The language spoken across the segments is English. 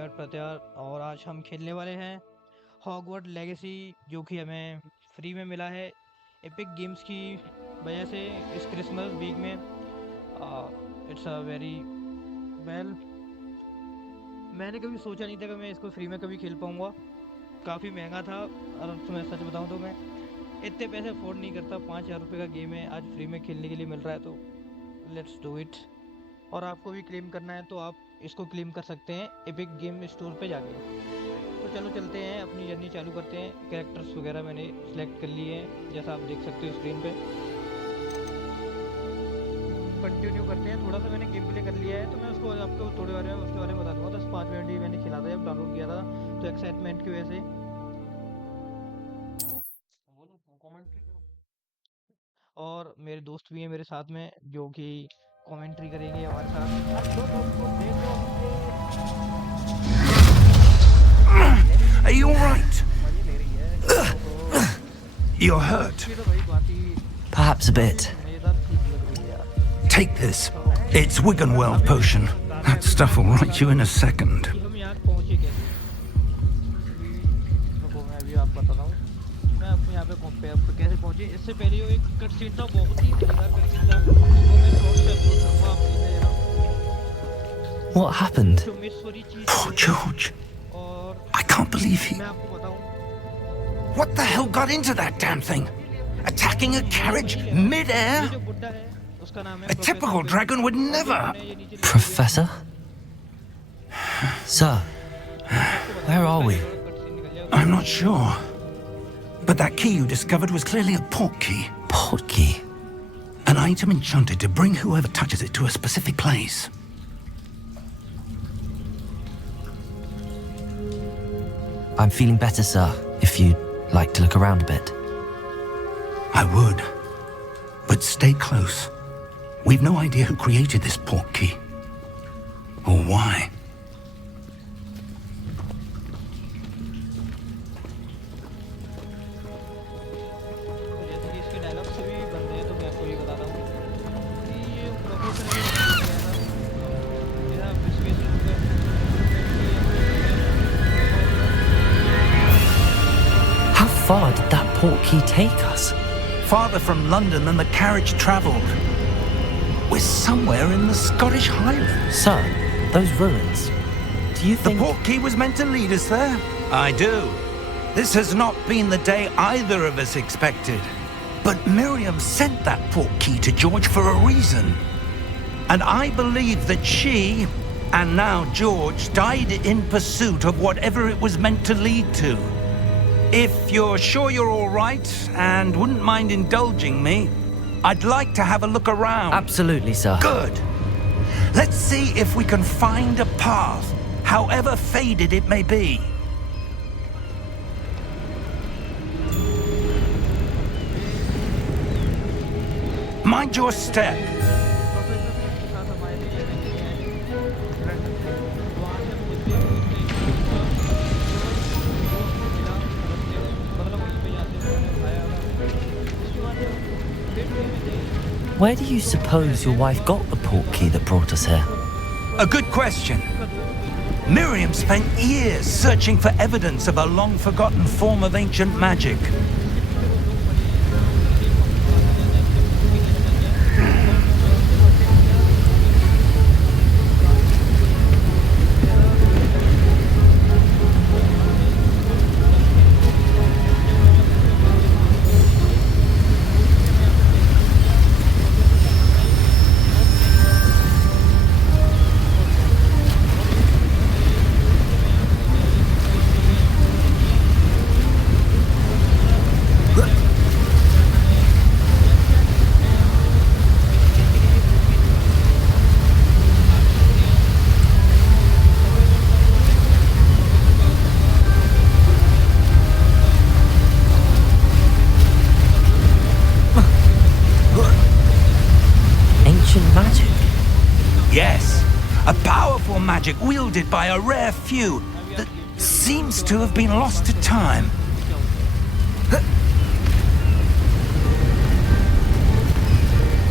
प्रत्यार प्रत्यार और आज हम खेलने वाले हैं हॉगवर्ट लेगेसी, जो कि हमें फ्री में मिला है एपिक गेम्स की वजह से इस क्रिसमस वीक में। इट्स अ वेरी वेल, मैंने कभी सोचा नहीं था कि मैं इसको फ्री में कभी खेल पाऊँगा। काफ़ी महंगा था, और तुम्हें सच बताऊँ तो मैं इतने पैसे अफोर्ड नहीं करता। 5,000 रुपये का गेम है, आज फ्री में खेलने के लिए मिल रहा है, तो लेट्स डू इट। और आपको भी क्लेम करना है तो आप इसको क्लेम कर सकते हैं एपिक गेम स्टोर पे जाके। तो चलो चलते हैं, अपनी जर्नी चालू करते हैं। कैरेक्टर्स वगैरह मैंने सिलेक्ट कर लिए हैं, जैसा आप देख सकते हो स्क्रीन पे। कंटिन्यू करते हैं। थोड़ा सा मैंने गेम प्ले कर लिया है, तो मैं उसको आपको थोड़े बारे में उसके बारे में बता दूंगा। 10-5 मिनट ही मैंने खेला था जब डाउनलोड किया था, तो एक्साइटमेंट की वजह से। और मेरे दोस्त भी हैं मेरे साथ में, जो कि कमेंट्री करेंगे हमारे साथ। अरे दो दोस्त को देख लो Are you alright? मजे ले रही है। You're hurt. तो भाई बात ही Perhaps a bit. मजेदार ठीक लग रही है यार। Take this. It's wizardingworld potion. That stuff will right you in a second. कि हम यहाँ पहुँचे कैसे? रुको मैं अभी आपको बताता हूँ मैं अपने यहाँ पे कैसे पहुँचे। इससे पहले जो एक कट सीन था, बहुत ही मजेदार कट सीन था, वो मैं शॉर्ट से अपलोड करूँगा, आप देखने देना। What happened? जो मिसरी चीज़ Poor George. और I can't believe he... मैं आपको बताऊँ, What the hell got into that damn thing? Attacking a carriage ये mid-air? जो बुड्ढा है उसका नाम है A typical dragon would never... Professor? Sir, where are we? I'm not sure. But that key you discovered was clearly a portkey. Portkey. An item enchanted to bring whoever touches it to a specific place. I'm feeling better, sir, if you'd like to look around a bit. I would. But stay close. We've no idea who created this portkey. Or why. जैसे कि इसके dialogue से भी बन रहे हैं, तो मैं आपको ये बताता हूँ कि ये प्रोफेसर है, मेरा Vishwesh How far did that portkey take us? Farther from London than the carriage travelled. We're somewhere in the Scottish Highlands. Sir, those ruins. Do you The think... portkey was meant to lead us there? I do. This has not been the day either of us expected. But Miriam sent that portkey to George for a reason. And I believe that she, and now George, died in pursuit of whatever it was meant to lead to. If you're sure you're all right and wouldn't mind indulging me, I'd like to have a look around. Absolutely, sir. Good. Let's see if we can find a path, however faded it may be. Mind your step. Where do you suppose your wife got the portkey that brought us here? A good question. Miriam spent years searching for evidence of a long-forgotten form of ancient magic. Ancient magic? Yes, a powerful magic wielded by a rare few that seems to have been lost to time.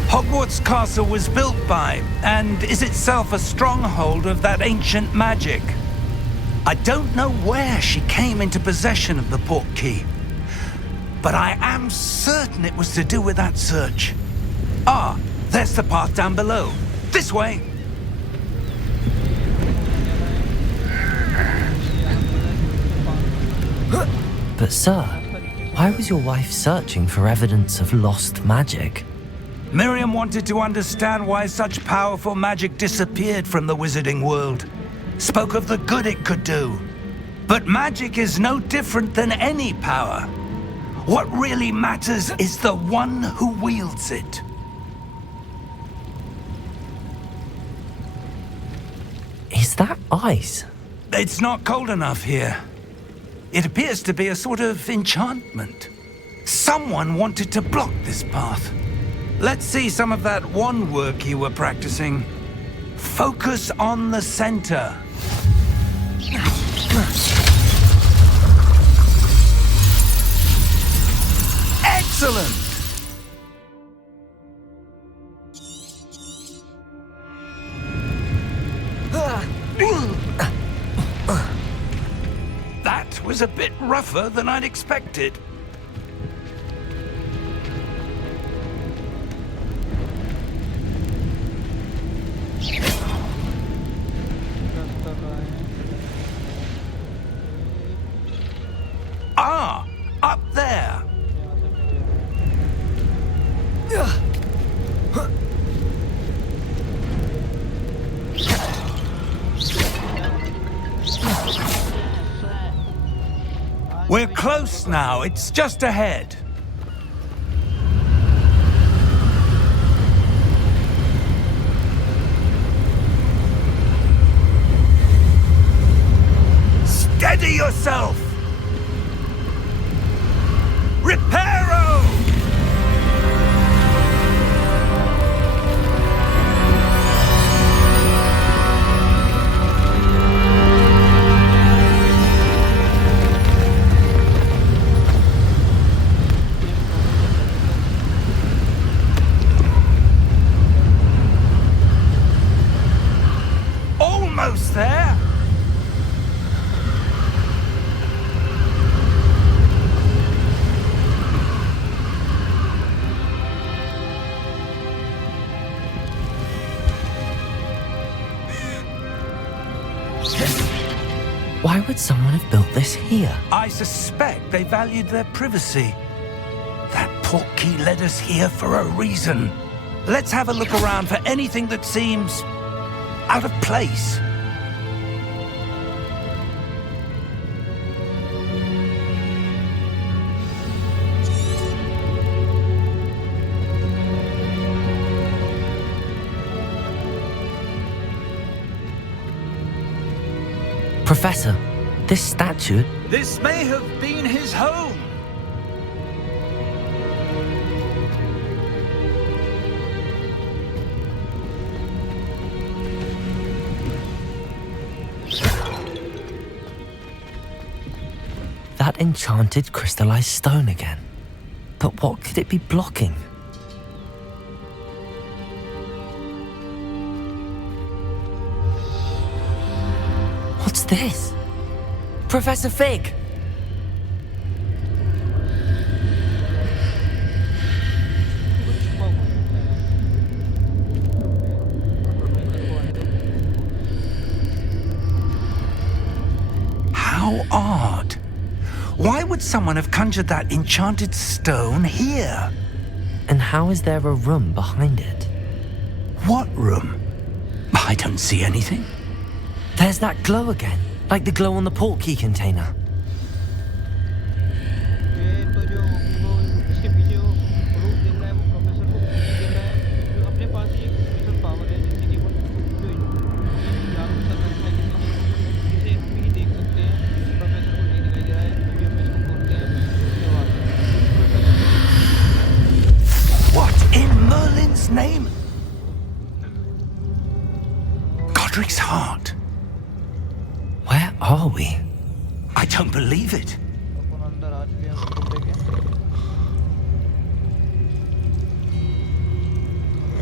Hogwarts Castle was built by, and is itself a stronghold of that ancient magic. I don't know where she came into possession of the portkey, but I am certain it was to do with that search. Ah, there's the path down below. This way. But sir, why was your wife searching for evidence of lost magic? Miriam wanted to understand why such powerful magic disappeared from the wizarding world. Spoke of the good it could do. But magic is no different than any power. What really matters is the one who wields it. Is that ice? It's not cold enough here. It appears to be a sort of enchantment. Someone wanted to block this path. Let's see some of that wand work you were practicing. Focus on the center. Excellent! That was a bit rougher than I'd expected. Ah, up there. We're close now. It's just ahead. Steady yourself! Reparo! Almost there! Why would someone have built this here? I suspect they valued their privacy. That portkey led us here for a reason. Let's have a look around for anything that seems out of place. Professor, this statue... This may have been his home. That enchanted crystallized stone again. But what could it be blocking? What's this? Professor Fig! How odd. Why would someone have conjured that enchanted stone here? And how is there a room behind it? What room? I don't see anything. There's that glow again, like the glow on the portkey container. ये तो जो वो इसके पीछे वो रूप देख रहा है वो प्रोफेसर को देख रहा है जो अपने पास ही एक स्पेशल पावर है जिससे कि वो जो जादू कर सकता है जिसे हम ही देख सकते हैं प्रोफेसर को नहीं दिखाई दे रहा है अभी हम इसको खोलते हैं उसके बाद What in Merlin's name? Godric's heart. Where are we? I don't believe it. अपन अंदर आ चुके हैं उसको देखें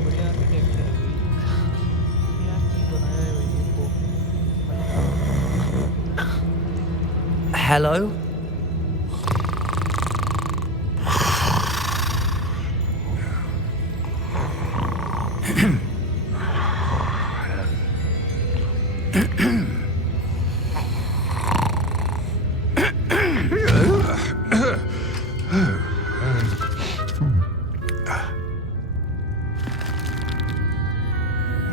बढ़िया आर्किटेक्चर है यहाँ की बनाया है वही को hello?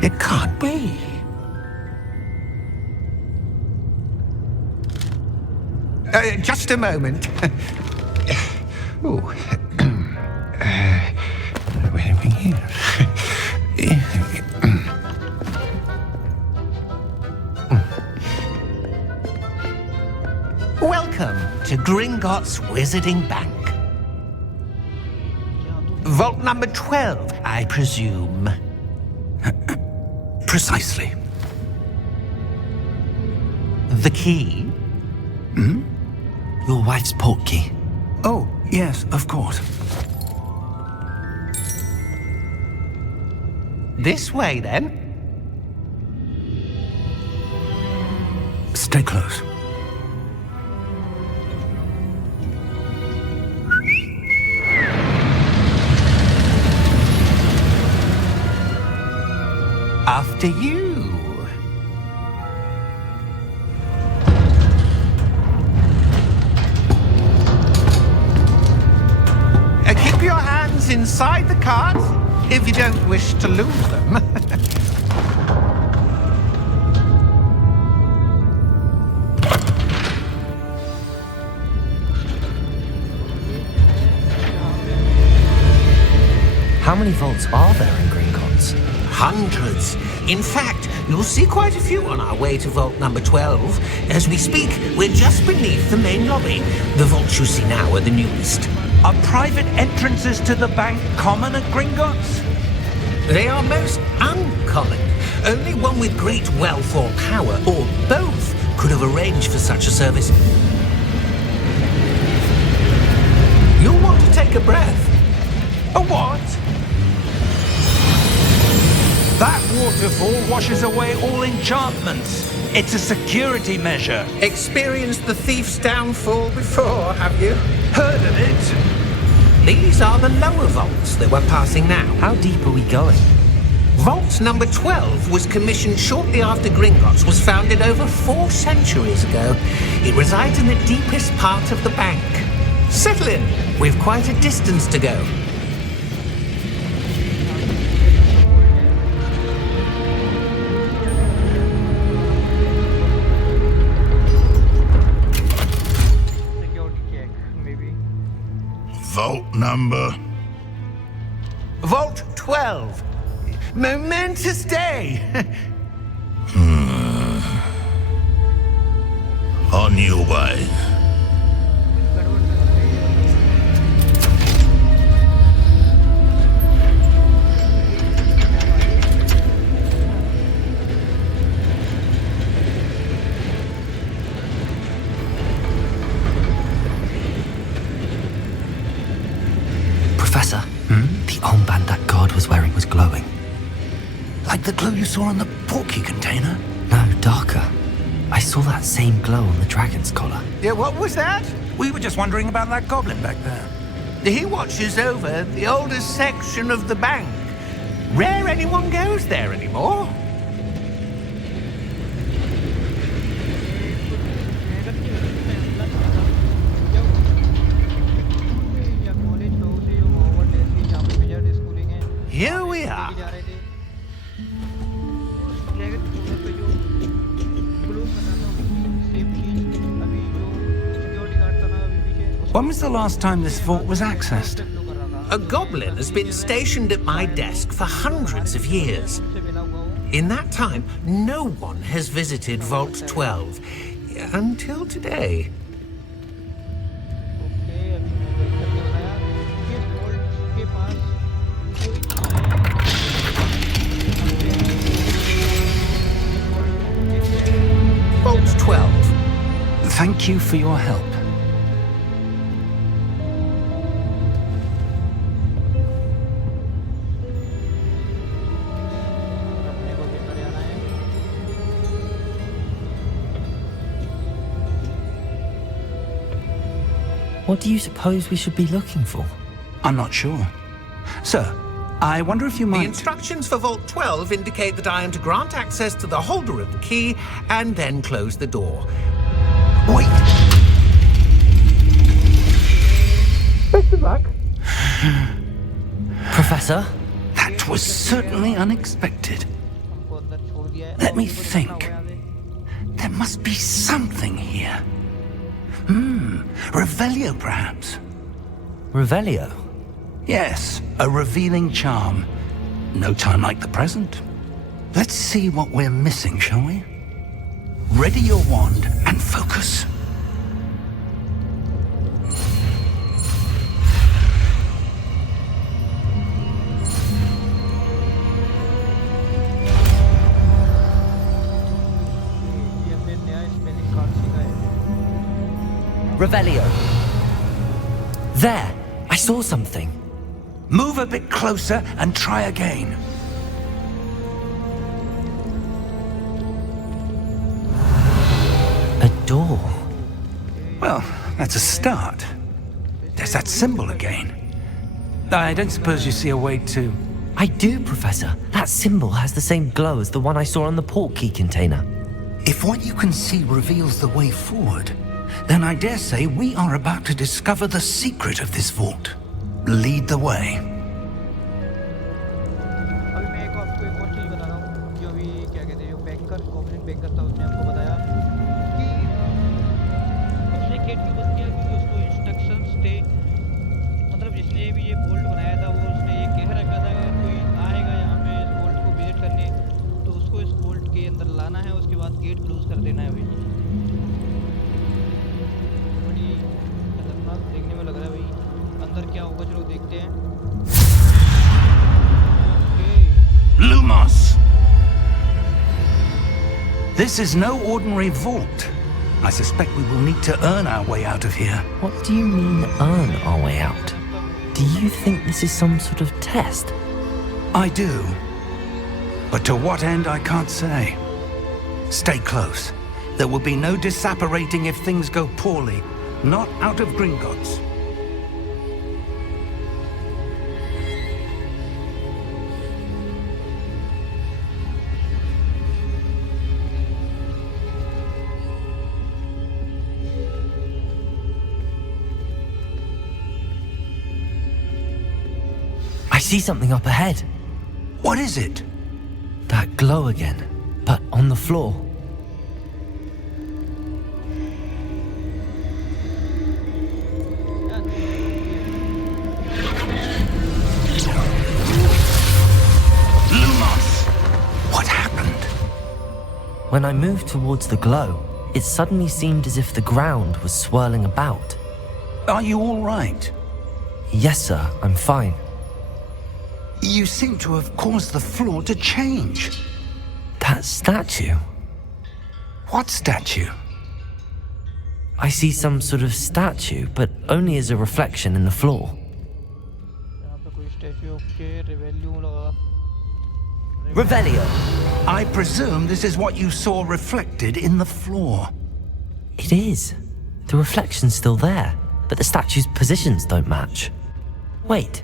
It can't be. Just a moment. Oh. Where are we here? Welcome to Gringotts Wizarding Bank. Vault number 12, I presume. Precisely. The key? Your wife's portkey. Oh, yes, of course. This way, then. Stay close. After you. Keep your hands inside the cards if you don't wish to lose them. How many vaults are there in Gringotts? Hundreds. In fact, you'll see quite a few on our way to vault number 12. As we speak, we're just beneath the main lobby. The vaults you see now are the newest. Are private entrances to the bank common at Gringotts? They are most uncommon. Only one with great wealth or power, or both, could have arranged for such a service. You'll want to take a breath. A what? That waterfall washes away all enchantments. It's a security measure. Experienced the thief's downfall before, have you? Heard of it? These are the lower vaults that we're passing now. How deep are we going? Vault number 12 was commissioned shortly after Gringotts was founded over 4 centuries ago. It resides in the deepest part of the bank. Settle in. We've quite a distance to go. Vault number? Vault 12. Momentous day. On your way. Professor, the armband that guard was wearing was glowing. Like the glow you saw on the portkey container? No, darker. I saw that same glow on the dragon's collar. Yeah, what was that? We were just wondering about that goblin back there. He watches over the oldest section of the bank. Rare anyone goes there anymore. Here we are. When was the last time this vault was accessed? A goblin has been stationed at my desk for hundreds of years. In that time, no one has visited Vault 12 until today. Vault 12. Thank you for your help. What do you suppose we should be looking for? I'm not sure. Sir, I wonder if you The might... instructions for Vault 12 indicate that I am to grant access to the holder of the key and then close the door. Wait! Best of luck. Professor? That was certainly unexpected. हमको अंदर छोड़ दिया है Let और me ये कुछ think. बना हुआ है यहाँ पे। There must be something here. Revelio, perhaps? Revelio? Yes, a revealing charm. No time like the present. Let's see what we're missing, shall we? Ready your wand and focus. ये हमने नया स्पेलिंग कार्ड सीखा है। Revelio. There! I saw something. Move a bit closer and try again. A door. Well, that's a start. There's that symbol again. I don't suppose you see a way to... I do, Professor. That symbol has the same glow as the one I saw on the port key container. If what you can see reveals the way forward, then I dare say we are about to discover the secret of this vault. Lead the way. अभी मैं आपको एक और चीज़ बता रहा हूँ जो अभी क्या कहते हैं जो बैंकर गॉब्लिन बैंकर था उसने हमको बताया कि उसने गेट क्यों बंद किया क्योंकि उसको इंस्ट्रक्शंस थे मतलब जिसने भी ये बोल्ट बनाया था वो उसने ये कह रखा था अगर कोई आएगा यहाँ पे इस बोल्ट को विजिट करने तो उसको इस बोल्ट के अंदर लाना है उसके बाद गेट क्लोज कर देना है भाई बड़ी खतरनाक देखने में लग रहा है भाई अंदर क्या होगा चलो देखते हैं Lumos! This is no ordinary vault. I suspect we will need to earn our way out of here. What do you mean, earn our way out? Do you think this is some sort of test? I do. But to what end, I can't say. Stay close. There will be no disapparating if things go poorly. Not out of Gringotts. I see something up ahead. What is it? That glow again, but on the floor. Lumos! What happened? When I moved towards the glow, it suddenly seemed as if the ground was swirling about. Are you all right? Yes, sir, I'm fine. You seem to have caused the floor to change. That statue. What statue? I see some sort of statue, but only as a reflection in the floor. यहाँ पे कोई statue के रिवेल्यू लगा Revelio! I presume this is what you saw reflected in the floor. It is. The reflection's still there, but the statue's positions don't match. Wait,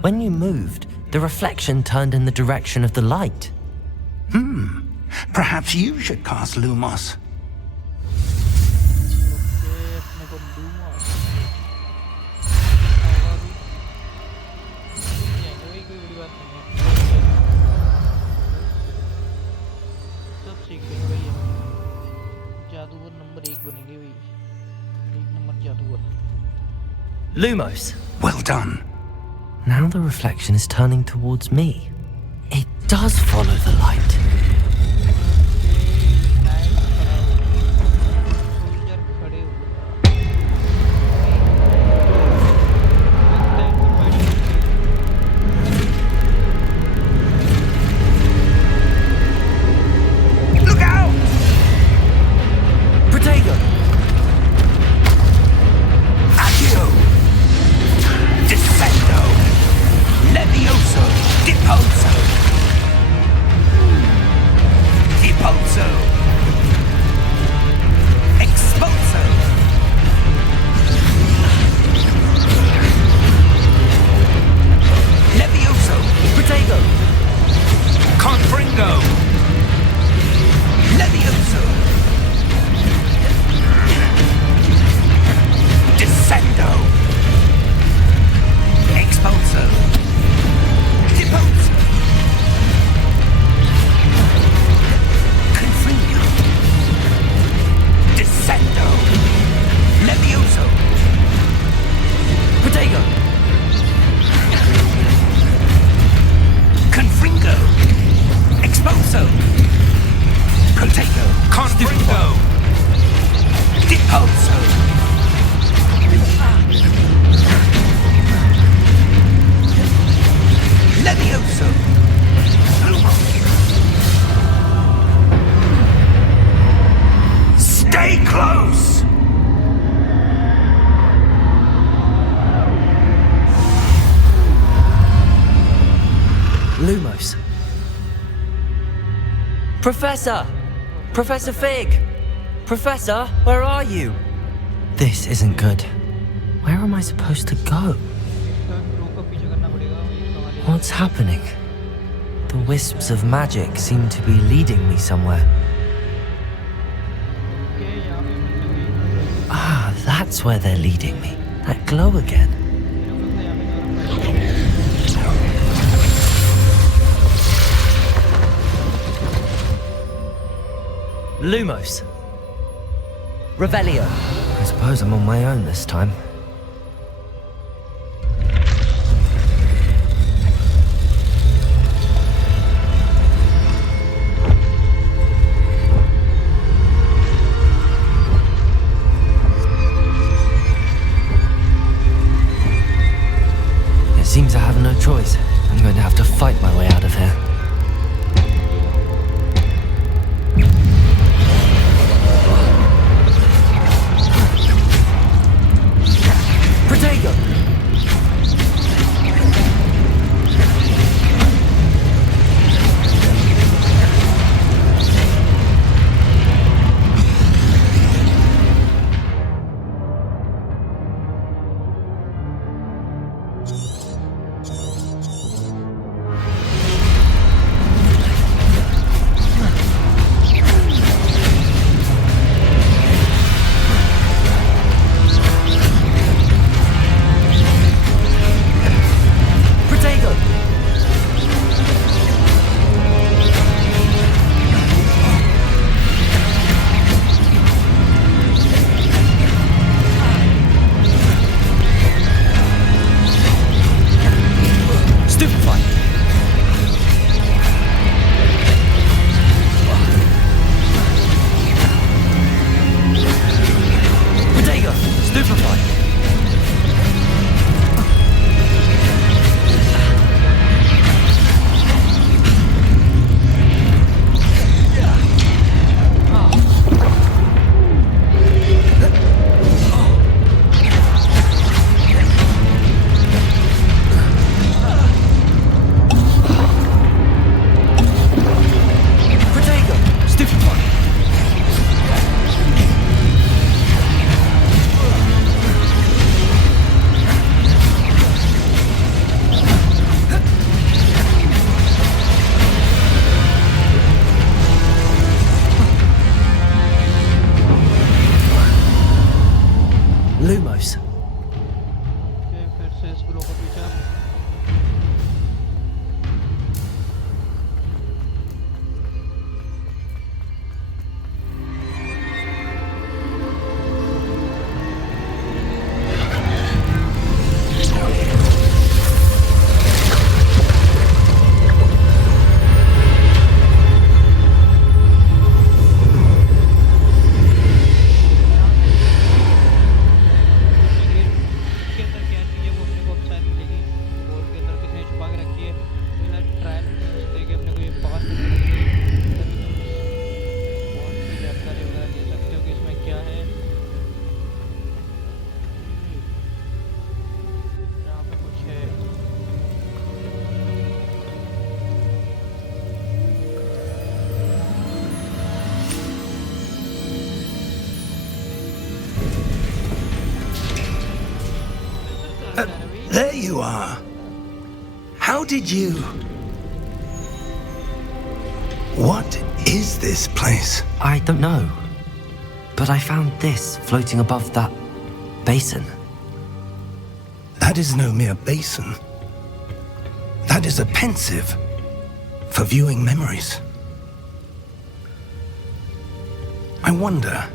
when you moved, the reflection turned in the direction of the light. Perhaps you should cast Lumos. अपने को लूँगा वही कोई बड़ी बात नहीं है सब सीख लेंगे भाई हम जादूगर नंबर 1 बनेंगे भाई 1 नंबर जादूगर Lumos! Well done. Now the reflection is turning towards me. It does follow the light. Look out! Protego! Accio! Descendo! Levioso! Deposo! Lumos. Professor! Professor Fig! Professor, where are you? This isn't good. Where am I supposed to go? What's happening? The wisps of magic seem to be leading me somewhere. Ah, that's where they're leading me. That glow again. Lumos. Revelio. I suppose I'm on my own this time. It seems I have no choice. I'm going to have to fight my way out of here. Protego! Lumos. फिर से इस glow का पीछा। There you are. How did you... What is this place? I don't know. But I found this floating above that basin. That is no mere basin. That is a pensive for viewing memories. I wonder...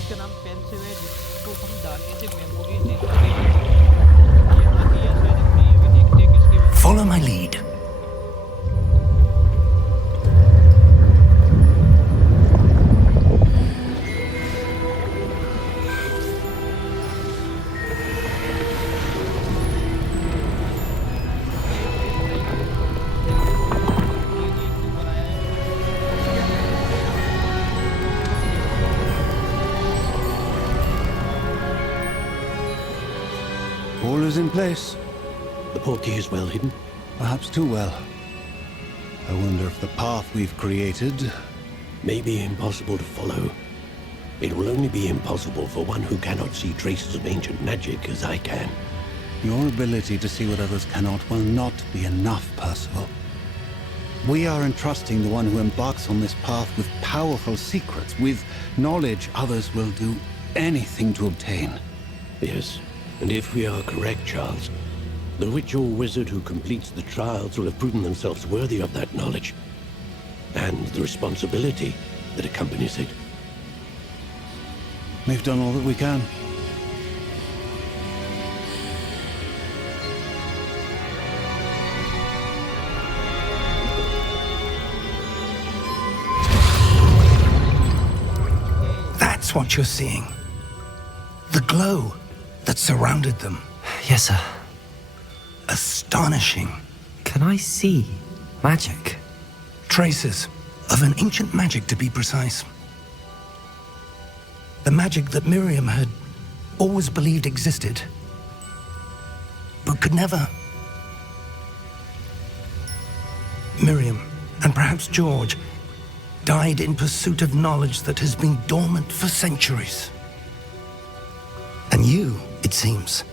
इसका नाम pencil है जिसको हम डालने से memories देखते हैं। ये बाकी है शायद अपनी अभी देखते हैं किसके बारे में। Follow my lead. All is in place. The portkey is well hidden. Perhaps too well. I wonder if the path we've created... may be impossible to follow. It will only be impossible for one who cannot see traces of ancient magic as I can. Your ability to see what others cannot will not be enough, Percival. We are entrusting the one who embarks on this path with powerful secrets, with knowledge others will do anything to obtain. Yes, and if we are correct, Charles, the witch or wizard who completes the trials will have proven themselves worthy of that knowledge, and the responsibility that accompanies it. We've done all that we can. That's what you're seeing. The glow that surrounded them. Yes, sir. Astonishing. Can I see magic? Traces of an ancient magic, to be precise. The magic that Miriam had always believed existed, but could never. Miriam, and perhaps George, died in pursuit of knowledge that has been dormant for centuries. And you, it seems,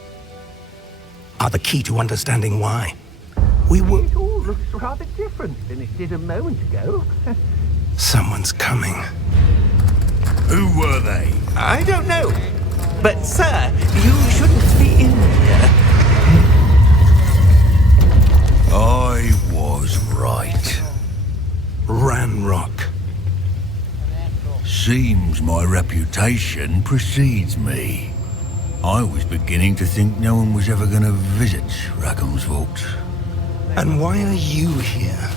are the key to understanding why. We were... It all looks rather different than it did a moment ago. Someone's coming. Who were they? I don't know. But, sir, you shouldn't be in here. I was right. Ranrock. Seems my reputation precedes me. I was beginning to think no one was ever going to visit Rackham's vault. And why are you here?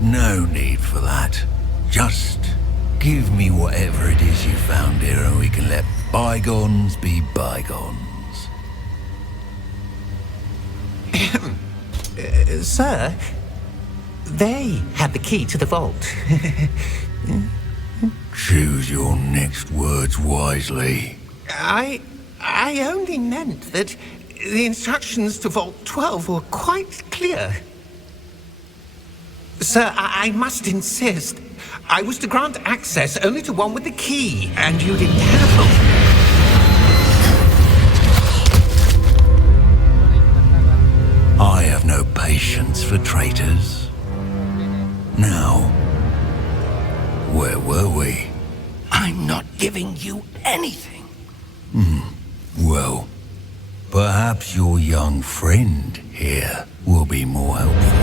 No need for that. Just give me whatever it is you found here and we can let bygones be bygones. Sir, they had the key to the vault. Choose your next words wisely. I only meant that the instructions to Vault 12 were quite clear. Sir, I must insist. I was to grant access only to one with the key, and you didn't have them. I have no patience for traitors. Now, where were we? I'm not giving you anything. Well, perhaps your young friend here will be more helpful.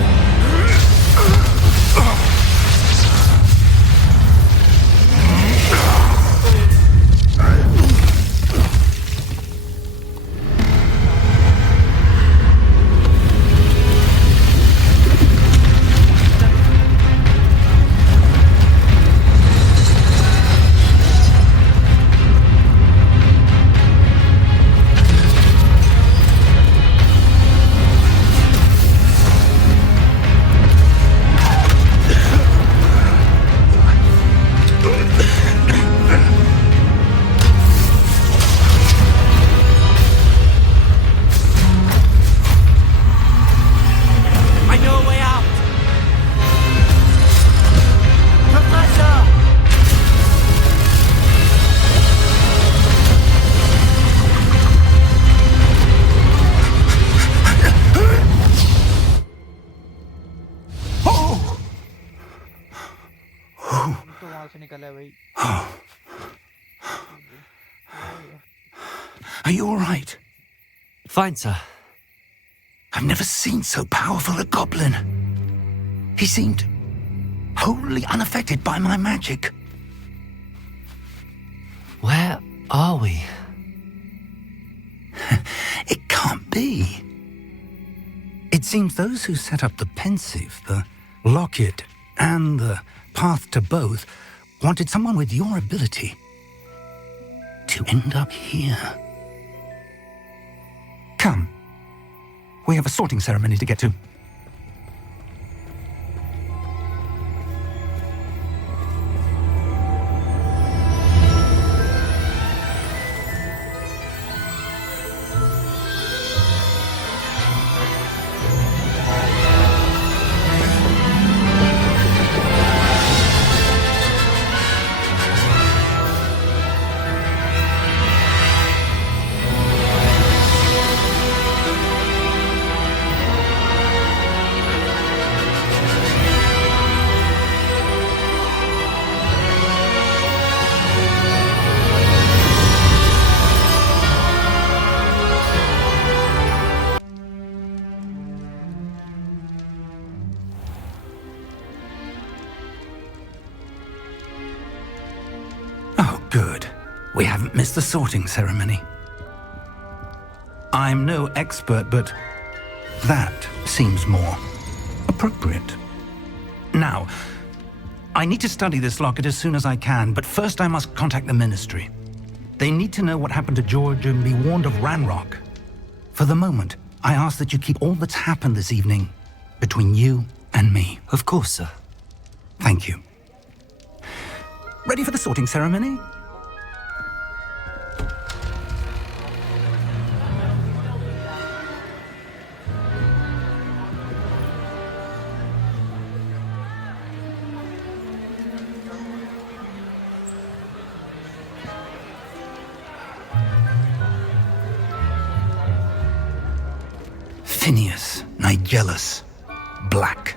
Are you all right? Fine, sir. I've never seen so powerful a goblin. He seemed wholly unaffected by my magic. Where are we? It can't be. It seems those who set up the pensive, the locket, and the path to both wanted someone with your ability to end up here. Come. We have a sorting ceremony to get to. Good. We haven't missed the sorting ceremony. I'm no expert, but that seems more appropriate. Now, I need to study this locket as soon as I can, but first I must contact the Ministry. They need to know what happened to George and be warned of Ranrock. For the moment, I ask that you keep all that's happened this evening between you and me. Of course, sir. Thank you. Ready for the sorting ceremony? Phineas, Nigellus, Black.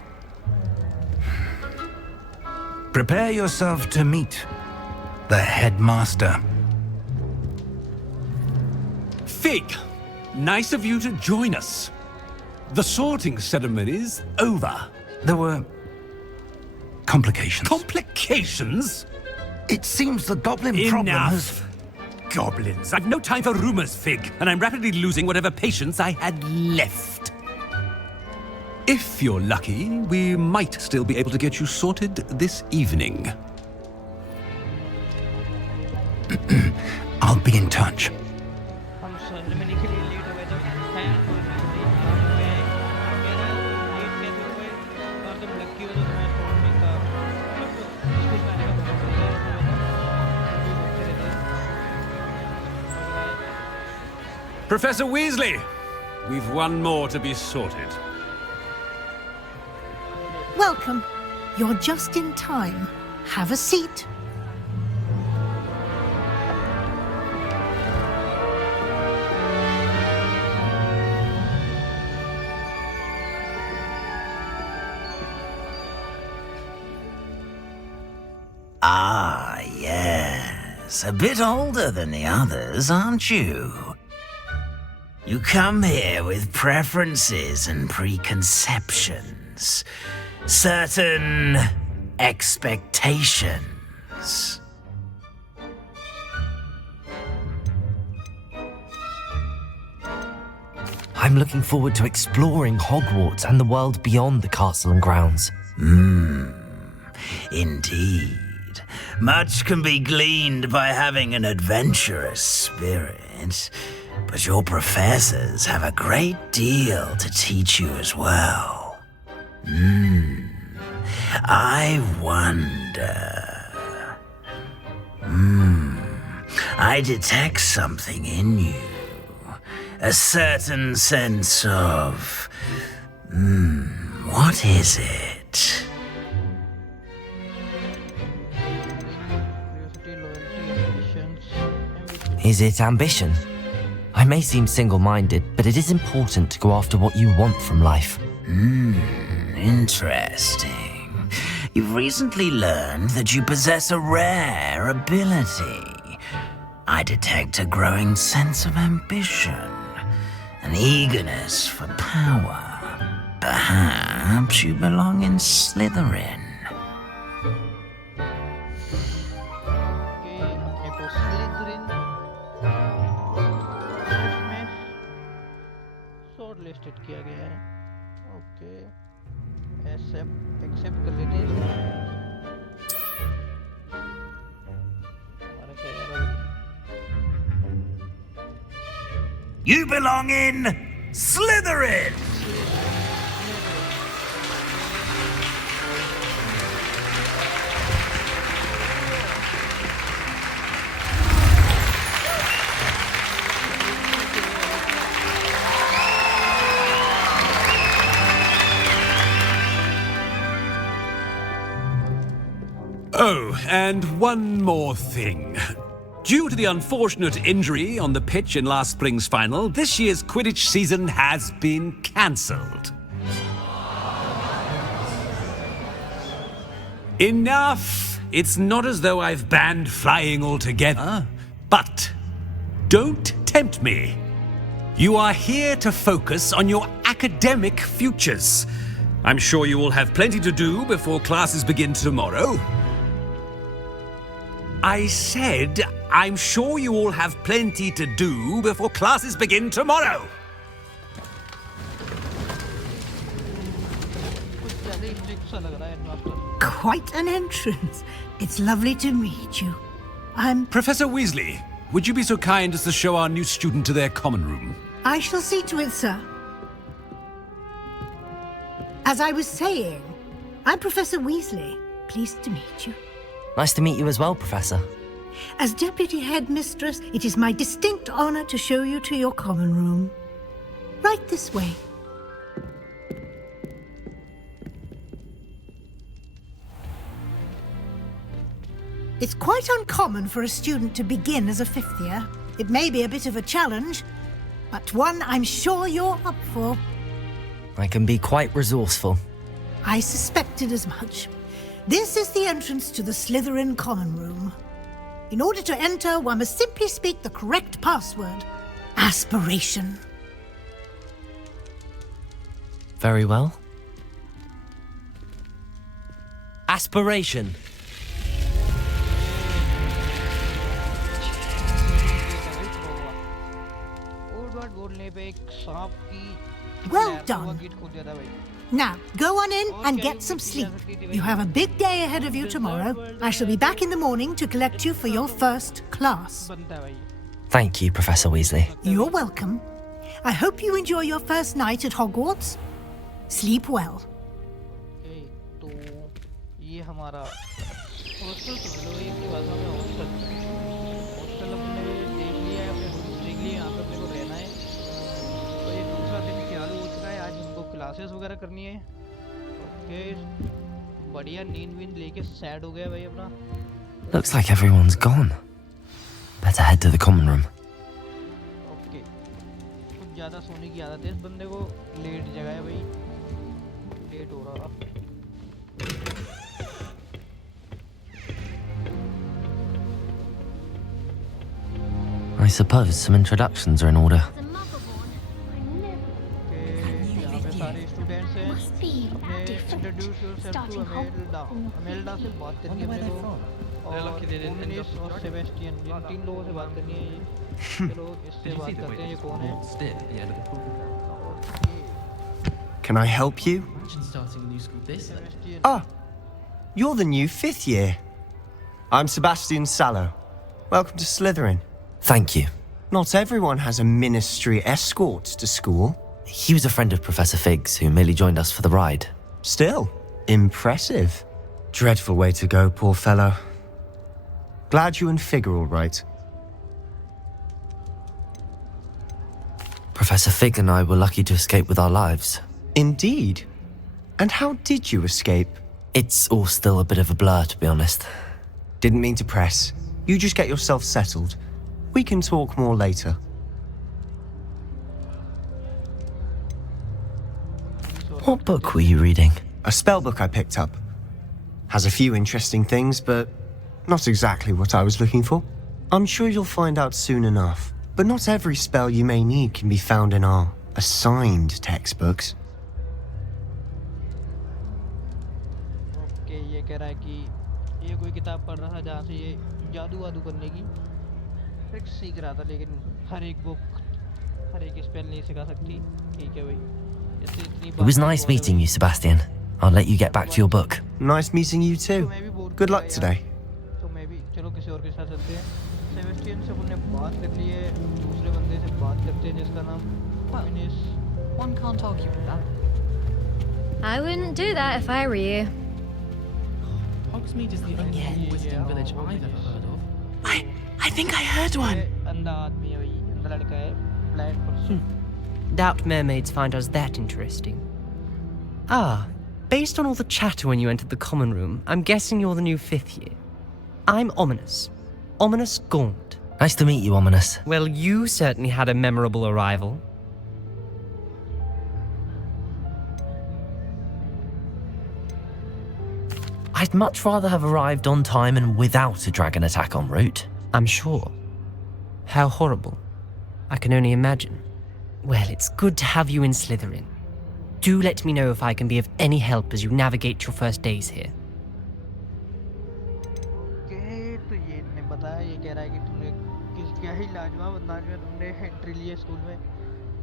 Prepare yourself to meet the headmaster. Fig, nice of you to join us. The sorting ceremony's over. There were complications. Complications? It seems the goblin problem has... Enough. Goblins. I've no time for rumors, Fig, and I'm rapidly losing whatever patience I had left. If you're lucky, we might still be able to get you sorted this evening. I'll be in touch. हम ceremony के लिए late हो गए थे fan कोई नहीं late कैसे हो गए और तुम लकी हो तो तुम्हें छोड़ने का स्कूल में आने का मौका मिल गया है तो घूमते रहते Professor Weasley, we've one more to be sorted. Welcome. You're just in time. Have a seat. Ah, yes. A bit older than the others, aren't you? You come here with preferences and preconceptions. Certain expectations. I'm looking forward to exploring Hogwarts and the world beyond the castle and grounds. Indeed. Much can be gleaned by having an adventurous spirit, but your professors have a great deal to teach you as well. I wonder. I detect something in you. A certain sense of... what is it? Is it ambition? I may seem single-minded, but it is important to go after what you want from life. Interesting. You've recently learned that you possess a rare ability. I detect a growing sense of ambition, an eagerness for power. Perhaps you belong in Slytherin. Listed किया गया है okay accept कर लेते हैं इसको हमारा क्या यार You belong in Slytherin! Oh, and one more thing. Due to the unfortunate injury on the pitch in last spring's final, this year's Quidditch season has been cancelled. Enough! It's not as though I've banned flying altogether, but don't tempt me. You are here to focus on your academic futures. I'm sure you will have plenty to do before classes begin tomorrow. I said I'm sure you all have plenty to do before classes begin tomorrow. कुछ ज़्यादा ही strict सा लग रहा है headmaster. Quite an entrance. It's lovely to meet you. I'm... Professor Weasley, would you be so kind as to show our new student to their common room? I shall see to it, sir. As I was saying, I'm Professor Weasley. Pleased to meet you. Nice to meet you as well, Professor. As Deputy Headmistress, it is my distinct honor to show you to your common room. Right this way. It's quite uncommon for a student to begin as a fifth year. It may be a bit of a challenge, but one I'm sure you're up for. I can be quite resourceful. I suspected as much. This is the entrance to the Slytherin common room. In order to enter, one must simply speak the correct password. Aspiration. Very well. Aspiration. Hogwarts बोलने पे एक सांप की Well done. Gate खोल दिया था भाई. Now, go on in and get some sleep. You have a big day ahead of you tomorrow. I shall be back in the morning to collect you for your first class. बनता है भाई. Thank you, Professor Weasley. You're welcome. I hope you enjoy your first night at Hogwarts. Sleep well. Okay, तो ये हमारा hostel समझ लो, एक भाषा में हॉस्टल. हॉस्टल अपने देख लिया है, अपने रूम्स देख लिए, यहाँ पे अपने को रहना है. तो ये दूसरा दिन चालू हो चुका है. आज हमको क्लासेस वगैरह करनी है. ओके, बढ़िया नींद वींद लेके सैड हो गया भाई अपना. Looks like everyone's gone. Better head to the common room. Okay, कुछ ज़्यादा सोने की आदत है इस बंदे को. लेट जगह है भाई, लेट हो रहा. I suppose some introductions are in order. यहाँ पे सारे स्टूडेंट्स हैं. अपने इंट्रोड्यूस योरसेल्फ टू अमेल्डा. अमेल्डा से बात करनी है अपने को. और ओमिनिस और सेबेस्टियन, जिन तीन लोगों से बात करनी है ये. चलो इससे बात करते हैं. ये कौन है? Can I help you? Ah, you're the new fifth year. I'm Sebastian Sallow. Welcome to Slytherin. Thank you. Not everyone has a ministry escort to school. He was a friend of Professor Fig's who merely joined us for the ride. Still, impressive. Dreadful way to go, poor fellow. Glad you and Fig are all right. Professor Fig and I were lucky to escape with our lives. Indeed. And how did you escape? It's all still a bit of a blur, to be honest. Didn't mean to press. You just get yourself settled. We can talk more later. What book were you reading? A spellbook I picked up. Has a few interesting things, but not exactly what I was looking for. I'm sure you'll find out soon enough. But not every spell you may need can be found in our assigned textbooks. Okay, ये कह रहा है कि ये कोई किताब पढ़ रहा था जहाँ से ये जादू वादू करने की ट्रिक्स सीख रहा था, लेकिन हर एक बुक हर एक स्पेल नहीं सिखा सकती. ठीक है भाई. इससे इतनी It was nice meeting you, Sebastian. I'll let you get back to your book. Nice meeting you too. Good luck today. तो मैं भी चलो किसी और के साथ चलते हैं. सेबेस्टियन से हमने बात कर ली है. दूसरे बंदे से बात करते हैं जिसका नाम ओमिनिस. One can't argue with that. I wouldn't do that if I were you. Hogsmeade is the only wizarding village I've ever heard of. I think I heard one. अंधा आदमी है भाई, अंधा लड़का है. Black person. Doubt mermaids find us that interesting. Ah, based on all the chatter when you entered the common room, I'm guessing you're the new fifth year. I'm Ominous. Ominous Gaunt. Nice to meet you, Ominous. Well, you certainly had a memorable arrival. I'd much rather have arrived on time and without a dragon attack en route. I'm sure. How horrible. I can only imagine. Well, it's good to have you in Slytherin. Do let me know if I can be of any help as you navigate your first days here. Okay, तो ये इतने क्या ही लाजवाब अंदाज में तुमने entry ली है school में,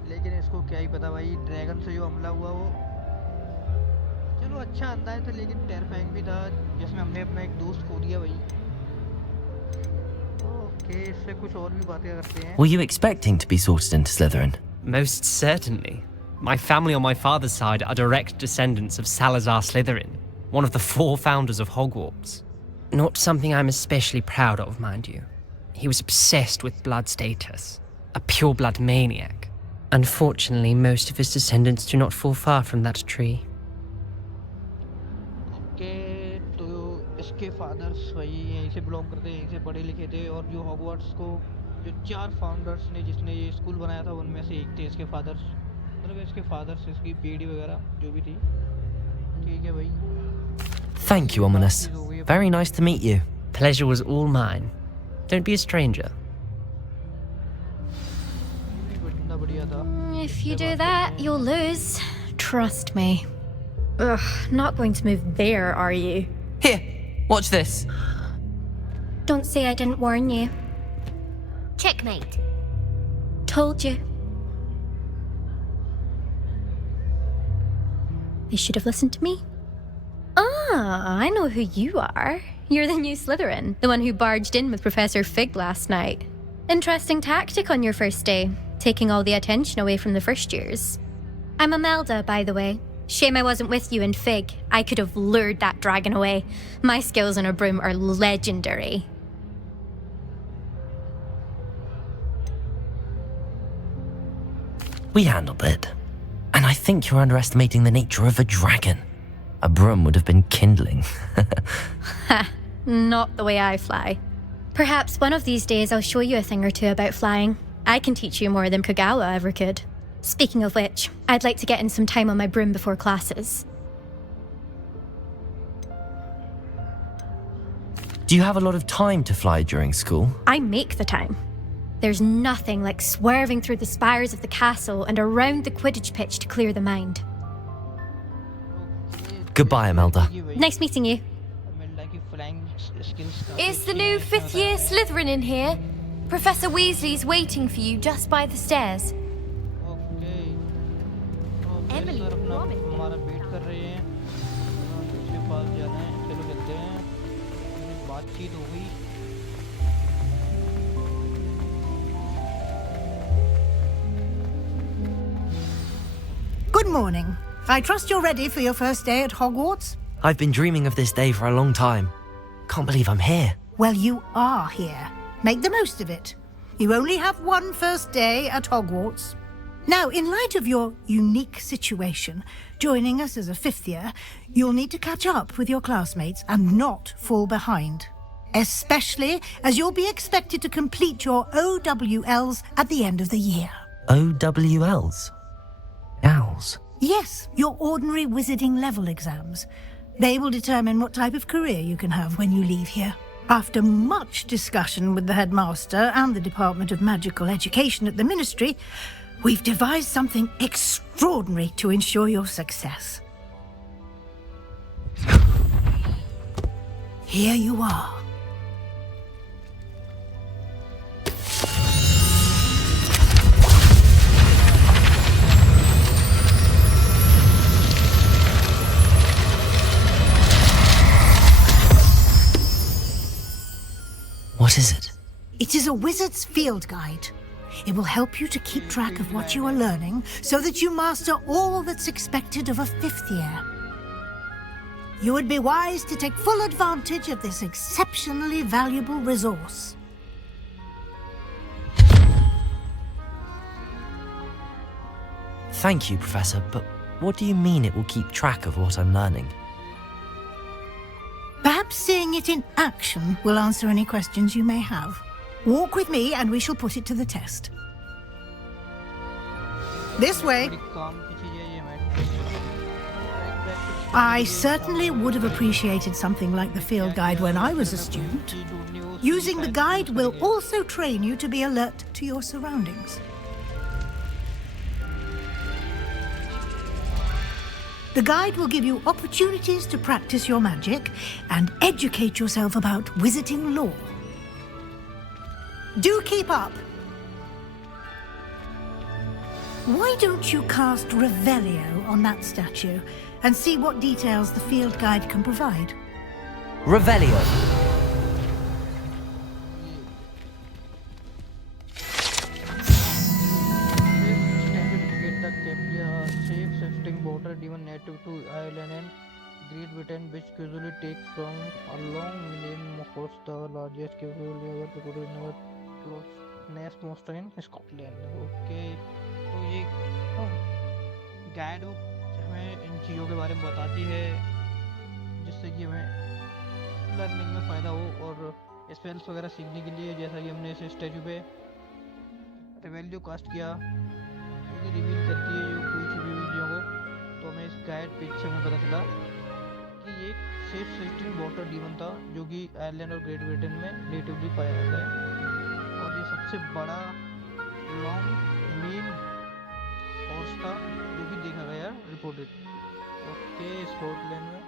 लेकिन इसको क्या ही पता भाई ड्रैगन से जो हमला हुआ वो चलो अच्छा अंदाज था, लेकिन टेरफाइंग भी था, जिसमें हमने अपना एक दोस्त खो दिया भाई। ओके, इससे कुछ और भी बातें करते हैं। Were you expecting to be sorted into Slytherin? Most certainly. My family on my father's side are direct descendants of Salazar Slytherin, one of the 4 founders of Hogwarts. Not something I'm especially proud of, mind you. He was obsessed with blood status, a pure-blood maniac. Unfortunately, most of his descendants do not fall far from that tree. Okay, तो इसके fathers वही यहीं से belong करते हैं, यहीं से पढ़े लिखे थे, और जो हॉगवर्ट्स को जो 4 फाउंडर्स ने जिसने ये स्कूल बनाया था उनमें से एक थे इसके फादर्स, मतलब इसके फादर्स, इसकी पीढ़ी वगैरह जो भी थी। ठीक है भाई। Thank you, Ominous. Very nice to meet you. Pleasure was all mine. Don't be a stranger. If you do that, you'll lose. Trust me. Ugh, not going to move there, are you? Here, watch this. Don't say I didn't warn you. Checkmate. Told you. They should have listened to me. Ah, I know who you are. You're the new Slytherin, the one who barged in with Professor Fig last night. Interesting tactic on your first day, taking all the attention away from the first years. I'm Imelda, by the way. Shame I wasn't with you in Fig. I could have lured that dragon away. My skills on a broom are legendary. We handled it. And I think you're underestimating the nature of a dragon. A broom would have been kindling. Ha, not the way I fly. Perhaps one of these days I'll show you a thing or two about flying. I can teach you more than Kagawa ever could. Speaking of which, I'd like to get in some time on my broom before classes. Do you have a lot of time to fly during school? I make the time. There's nothing like swerving through the spires of the castle and around the Quidditch pitch to clear the mind. Goodbye, Imelda. Nice meeting you. Is the new 5th year Slytherin in here? Professor Weasley's waiting for you just by the stairs. Emily, हमारा wait कर रहे हैं, उसके पास जाना है, चलो चलते हैं, बातचीत हो गई। Good morning. I trust you're ready for your first day at Hogwarts? I've been dreaming of this day for a long time. Can't believe I'm here. Well, you are here. Make the most of it. You only have one first day at Hogwarts. Now, in light of your unique situation, joining us as a 5th year, you'll need to catch up with your classmates and not fall behind. Especially as you'll be expected to complete your OWLs at the end of the year. OWLs? Owls? Yes, your ordinary wizarding level exams. They will determine what type of career you can have when you leave here. After much discussion with the headmaster and the Department of Magical Education at the Ministry, we've devised something extraordinary to ensure your success. Here you are. What is it? It is a wizard's field guide. It will help you to keep track of what you are learning so that you master all that's expected of a 5th year. You would be wise to take full advantage of this exceptionally valuable resource. Thank you, Professor, but what do you mean it will keep track of what I'm learning? Perhaps seeing it in action will answer any questions you may have. Walk with me and we shall put it to the test. This way. I certainly would have appreciated something like the field guide when I was a student. Using the guide will also train you to be alert to your surroundings. The guide will give you opportunities to practice your magic and educate yourself about wizarding lore. Do keep up. Why don't you cast Revelio on that statue and see what details the field guide can provide? Revelio. Shape-shifting border demon native to Ireland and Great Britain, which usually takes from a long name host the largest capable ever recorded in our nest monster in Scotland. Okay, तो ये guide book हमें इन चीज़ों के बारे में बताती है जिससे कि हमें लर्निंग में फ़ायदा हो और स्पेल्स वगैरह सीखने के लिए, जैसा कि हमने इस स्टैचू पे रिवेल्यू कास्ट किया, ये रिवील करती है जो कोई छुपी हुई चीज़ों को। तो हमें इस गाइड पेज से हमें पता चला कि ये एक सेफ सिस्टम वाटर डीमन था जो कि आयरलैंड और ग्रेट ब्रिटेन में नेटिवली पाया जाता है और ये सबसे बड़ा लॉन्ग मेन हॉर्स था जो कि देखा गया रिपोर्टेड। ओके, स्कॉटलैंड में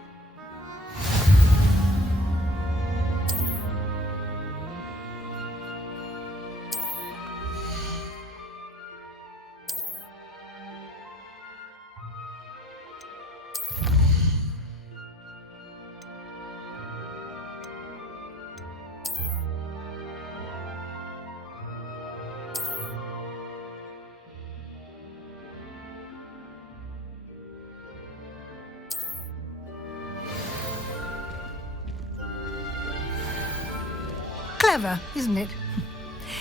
Clever, isn't it?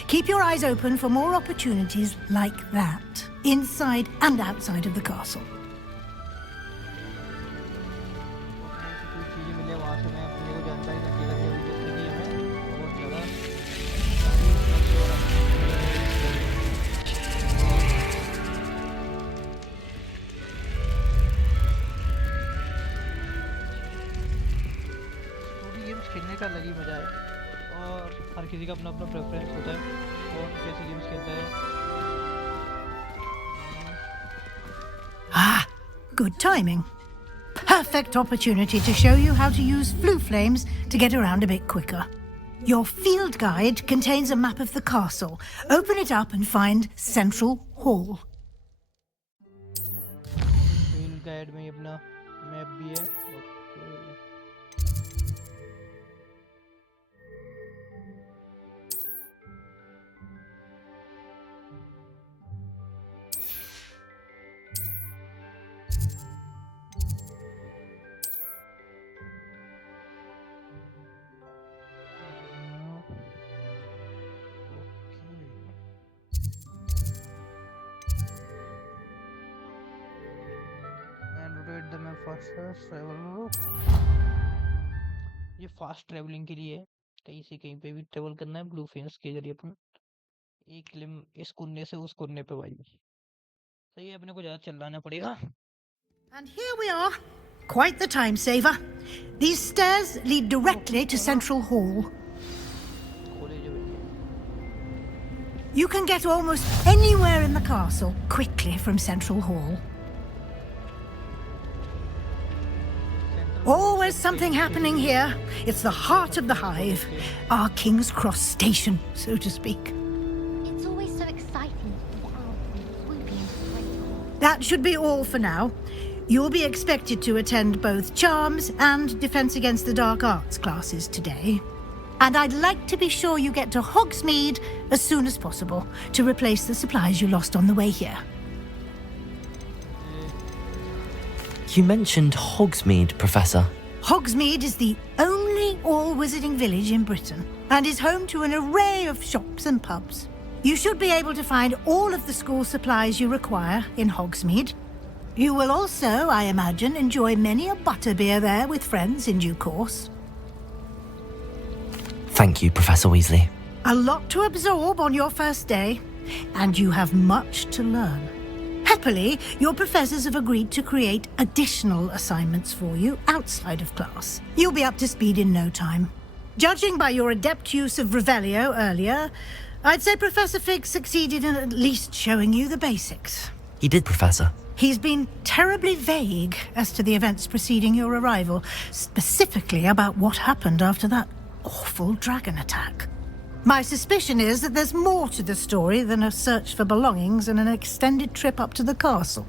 Keep your eyes open for more opportunities like that, inside and outside of the castle. खेलने का अलग ही मजा है और हर किसी का अपना अपना प्रेफरेंस होता है कौन कैसे गेम्स खेलता है। Ah, good timing. Perfect opportunity to show you how to use flue flames to get around a bit quicker. Your field guide contains a map of the castle. Open it up and find Central Hall. Field guide में अपना map भी है। ये fast travelling के लिए कहीं से कहीं पे भी ट्रेवल करना है ब्लू फेंस के जरिए अपन एक लिम इस कोने से उस कोने पे भाई सही है, अपने को ज्यादा चिल्लाना पड़ेगा। And here we are. Quite the time saver. These stairs lead directly to Central Hall. You can get almost anywhere in the castle quickly from Central Hall. Always something happening here. It's the heart of the hive. Our King's Cross station, so to speak. It's always so exciting to see the elves swooping into the great hall. That should be all for now. You'll be expected to attend both Charms and Defense Against the Dark Arts classes today. And I'd like to be sure you get to Hogsmeade as soon as possible to replace the supplies you lost on the way here. You mentioned Hogsmeade, Professor. Hogsmeade is the only all-wizarding village in Britain and is home to an array of shops and pubs. You should be able to find all of the school supplies you require in Hogsmeade. You will also, I imagine, enjoy many a butterbeer there with friends in due course. Thank you, Professor Weasley. A lot to absorb on your first day, and you have much to learn. Happily, your professors have agreed to create additional assignments for you outside of class. You'll be up to speed in no time. Judging by your adept use of Revelio earlier, I'd say Professor Fig succeeded in at least showing you the basics. He did, Professor. He's been terribly vague as to the events preceding your arrival, specifically about what happened after that awful dragon attack. My suspicion is that there's more to the story than a search for belongings and an extended trip up to the castle.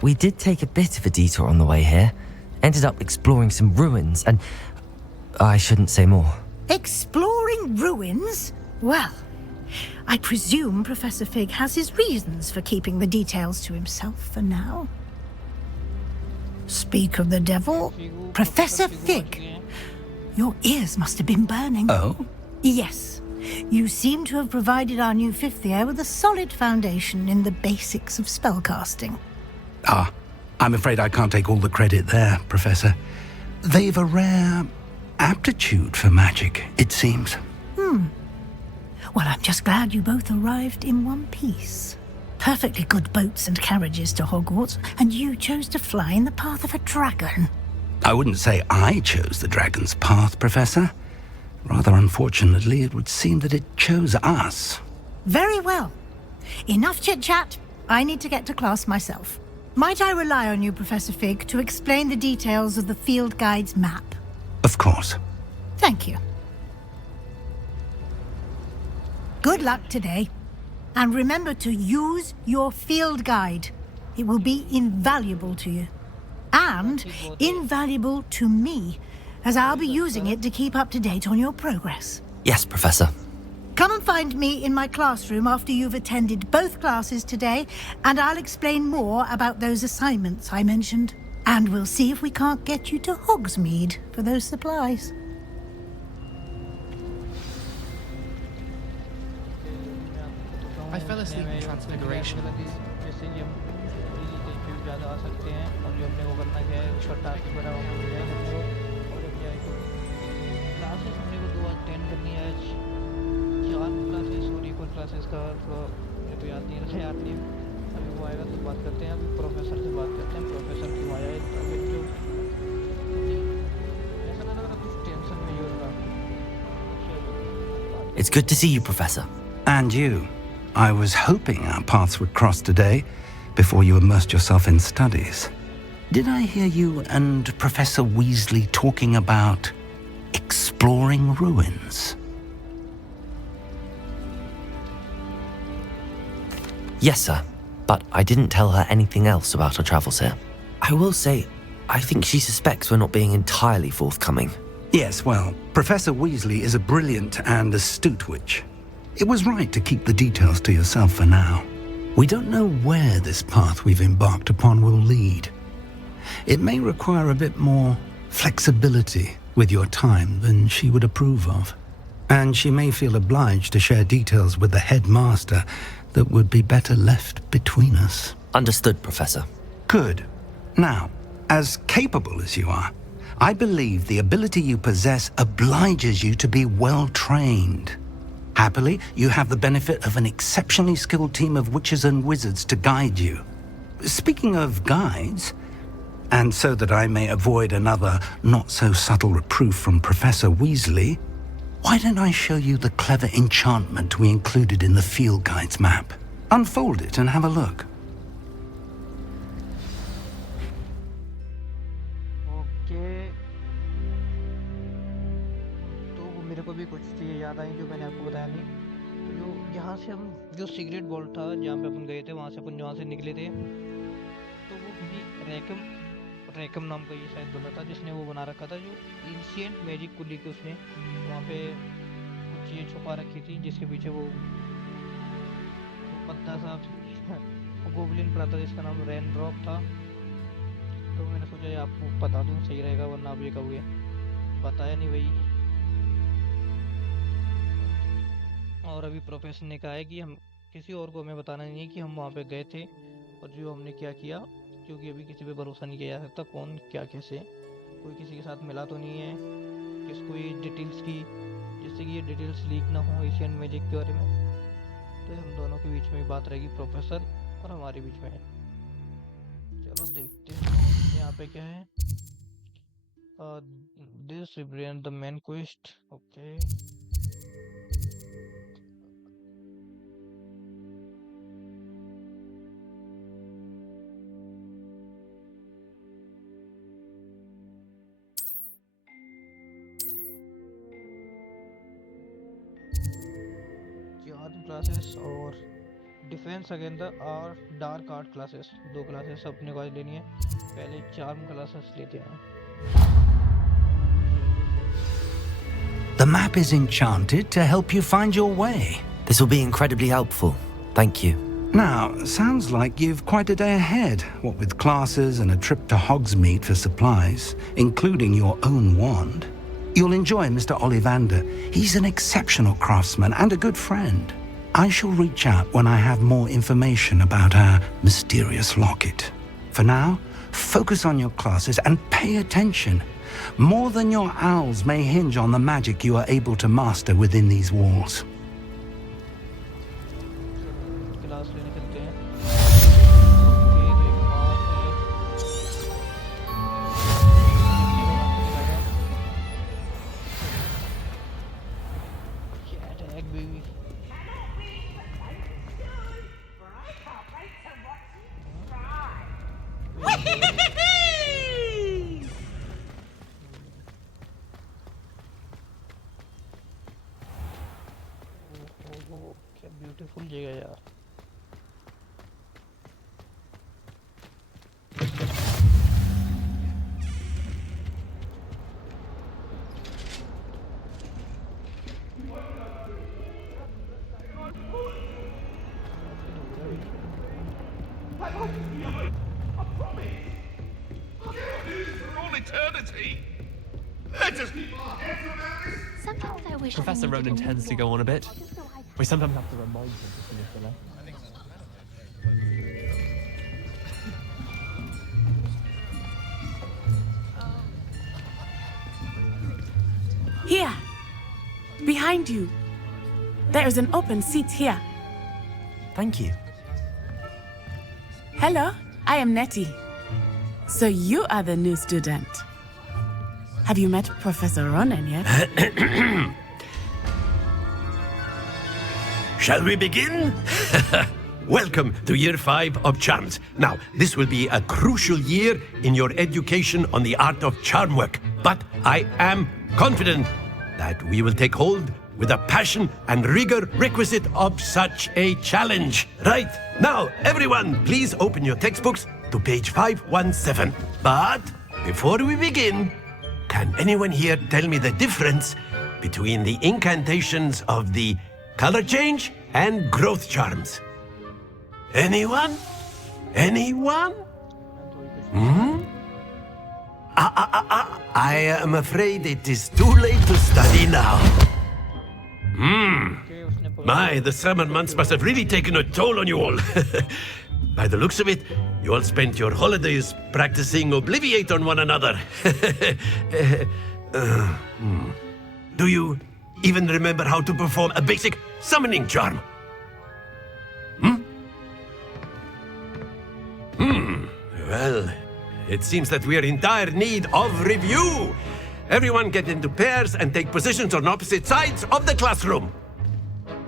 We did take a bit of a detour on the way here. Ended up exploring some ruins and... I shouldn't say more. Exploring ruins? Well, I presume Professor Fig has his reasons for keeping the details to himself for now. Speak of the devil, Professor Fig. Your ears must have been burning. Oh? Yes. You seem to have provided our new fifth year with a solid foundation in the basics of spellcasting. Ah, I'm afraid I can't take all the credit there, Professor. They've a rare aptitude for magic, it seems. Well, I'm just glad you both arrived in one piece. Perfectly good boats and carriages to Hogwarts, and you chose to fly in the path of a dragon. I wouldn't say I chose the dragon's path, Professor. Rather unfortunately, it would seem that it chose us. Very well. Enough chit-chat. I need to get to class myself. Might I rely on you, Professor Fig, to explain the details of the field guide's map? Of course. Thank you. Good luck today. And remember to use your field guide. It will be invaluable to you. And invaluable to me, as I'll be using it to keep up to date on your progress. Yes, Professor. Come and find me in my classroom after you've attended both classes today, and I'll explain more about those assignments I mentioned. And we'll see if we can't get you to Hogsmeade for those supplies. I fell asleep in Transfiguration. It's good to see you, Professor. And you. I was hoping our paths would cross today, before you immersed yourself in studies. Did I hear you and Professor Weasley talking about exploring ruins? Yes, sir. But I didn't tell her anything else about our travels here. I will say, I think she suspects we're not being entirely forthcoming. Yes, well, Professor Weasley is a brilliant and astute witch. It was right to keep the details to yourself for now. We don't know where this path we've embarked upon will lead. It may require a bit more flexibility with your time than she would approve of. And she may feel obliged to share details with the headmaster that would be better left between us. Understood, Professor. Good. Now, as capable as you are, I believe the ability you possess obliges you to be well trained. Happily, you have the benefit of an exceptionally skilled team of witches and wizards to guide you. Speaking of guides, and so that I may avoid another not-so-subtle reproof from Professor Weasley, why don't I show you the clever enchantment we included in the field guide's map? Unfold it and have a look. मेरे को भी कुछ चीज़ें याद आई जो मैंने आपको बताया नहीं। तो जो यहाँ से हम जो सीक्रेट वॉल्ट था जहाँ पे अपन गए थे, वहाँ से अपन जहाँ से निकले थे, तो वो किसी रैकम नाम का ये शायद बंदा था जिसने वो बना रखा था, जो एंशिएंट मैजिक को लेके उसने वहाँ पे कुछ चीज़ें छुपा रखी थी, जिसके पीछे वो पत्ता सा गोबलिन पड़ा था जिसका नाम रेन ड्रॉप था। तो मैंने सोचा ये आपको बता दूँ, सही रहेगा, वरना आप ये कहोगे बताया नहीं भाई। और अभी प्रोफेसर ने कहा है कि हम किसी और को हमें बताना नहीं है कि हम वहाँ पे गए थे और जो हमने क्या किया, क्योंकि अभी किसी पे भरोसा नहीं किया जा सकता, कौन क्या कैसे, कोई किसी के साथ मिला तो नहीं है, किसको ये डिटेल्स की, जिससे कि ये डिटेल्स लीक ना हो एशियन मैजिक के बारे में। तो हम दोनों के बीच में बात रहेगी, प्रोफेसर और हमारे बीच में। चलो देखते हैं यहाँ पे क्या है। This represent the main quest. Okay, classes और डिफेंस अगेंस्ट द और डार्क आर्ट क्लासेस, दो क्लासेस अपने को आज लेनी है। पहले चार्म क्लासेस लेते हैं। The map is enchanted to help you find your way. This will be incredibly helpful. Thank you. Now, sounds like you've quite a day ahead, what with classes and a trip to Hogsmeade for supplies, including your own wand. You'll enjoy Mr. Ollivander. He's an exceptional craftsman and a good friend. I shall reach out when I have more information about our mysterious locket. For now, focus on your classes and pay attention. More than your owls may hinge on the magic you are able to master within these walls. Class लेने चलते हैं। क्या beautiful जगह यार। Professor Ronan tends to go on a bit. We sometimes have to remind him to finish the lesson. Here, behind you. There is an open seat here. Thank you. Hello, I am Nettie. So you are the new student. Have you met Professor Ronan yet? Shall we begin? Welcome to Year 5 of Charms. Now, this will be a crucial year in your education on the art of charm work. But I am confident that we will take hold with the passion and rigor requisite of such a challenge. Right, now, everyone, please open your textbooks to page 517. But before we begin, can anyone here tell me the difference between the incantations of the color change and growth charms? Anyone? Anyone? I am afraid it is too late to study now. My, the summer months must have really taken a toll on you all. By the looks of it, you all spent your holidays practicing Obliviate on one another. Do you even remember how to perform a basic summoning charm? Well, it seems that we are in dire need of review. Everyone get into pairs and take positions on opposite sides of the classroom.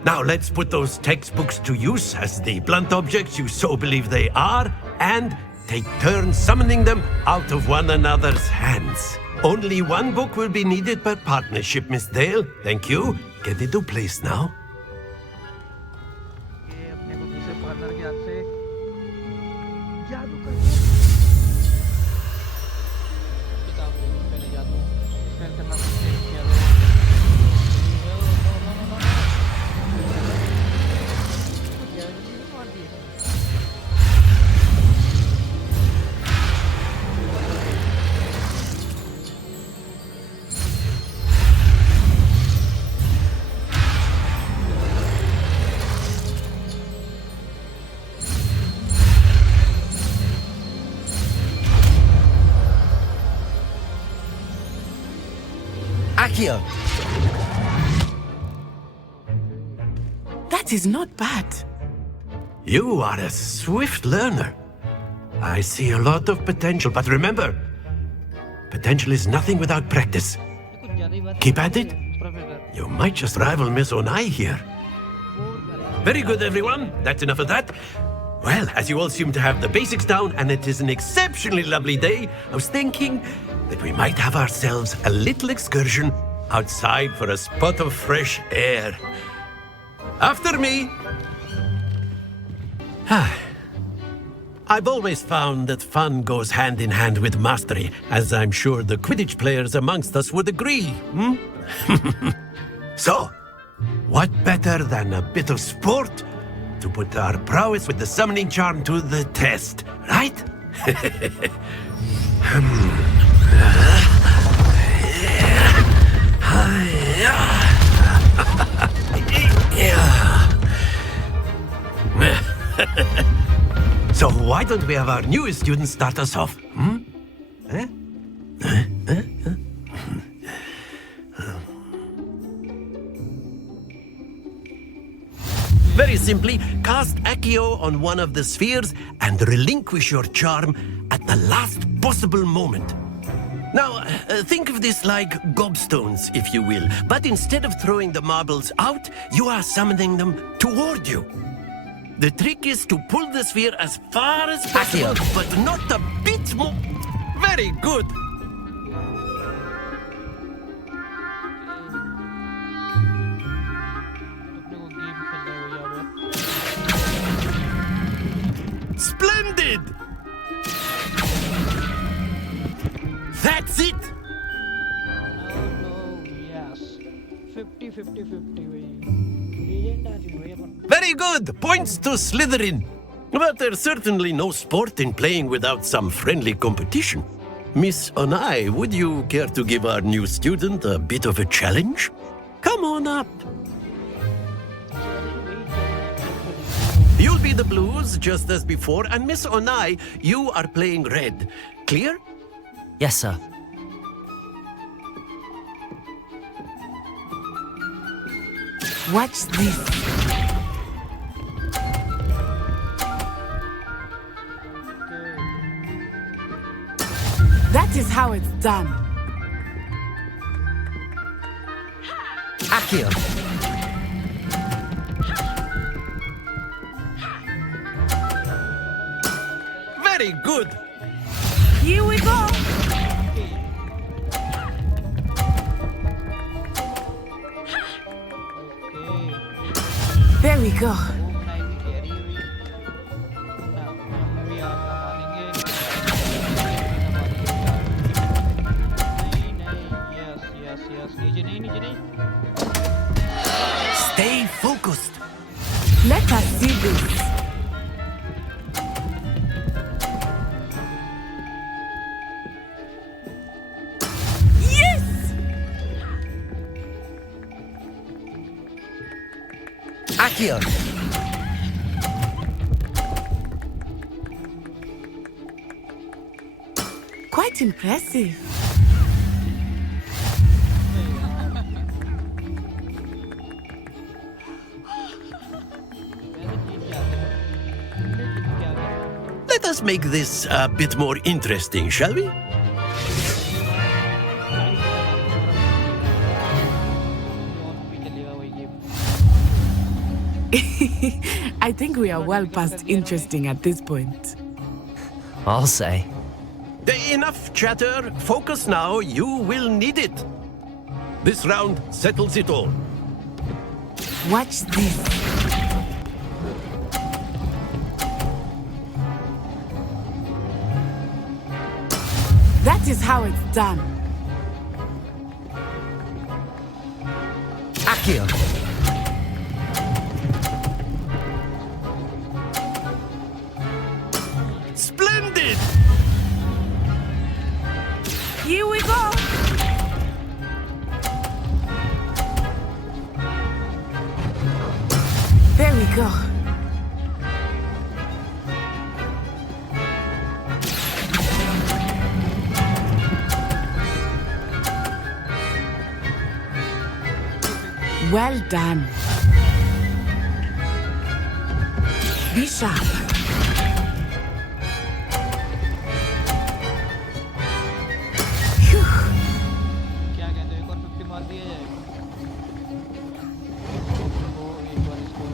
Now let's put those textbooks to use as the blunt objects you so believe they are, and take turns summoning them out of one another's hands. Only one book will be needed per partnership, Miss Dale. Thank you. Get into place now. Accio! That is not bad. You are a swift learner. I see a lot of potential, but remember, potential is nothing without practice. Keep at it. You might just rival Miss Onai here. Very good, everyone. That's enough of that. Well, as you all seem to have the basics down, and it is an exceptionally lovely day, I was thinking that we might have ourselves a little excursion outside for a spot of fresh air. After me! I've always found that fun goes hand in hand with mastery, as I'm sure the Quidditch players amongst us would agree, hmm? So, what better than a bit of sport to put our prowess with the summoning charm to the test, right? So why don't we have our newest student start us off? Very simply, cast Accio on one of the spheres and relinquish your charm at the last possible moment. Now, think of this like gobstones, if you will, but instead of throwing the marbles out, you are summoning them toward you. The trick is to pull the sphere as far as possible, but not a bit more. Very good. Splendid! That's it! Yes. 50-50-50 Very good! Points to Slytherin. But there's certainly no sport in playing without some friendly competition. Miss Onai, would you care to give our new student a bit of a challenge? Come on up. You'll be the blues, just as before, and Miss Onai, you are playing red. Clear? Yes, sir. Watch this. That is how it's done. Accio. Very good. Here we go. There we go. Stay focused. Let us see this. Yes! Accio. Quite impressive. Let us make this a bit more interesting, shall we? I think we are well past interesting at this point. I'll say. Enough chatter. Focus now. You will need it. This round settles it all. Watch this. That is how it's done. Accio. Splendid! Here we go. There we go. Well done. Be sharp. क्या कहते हो एक और 50 मार दिया जाए वो एक बार इसको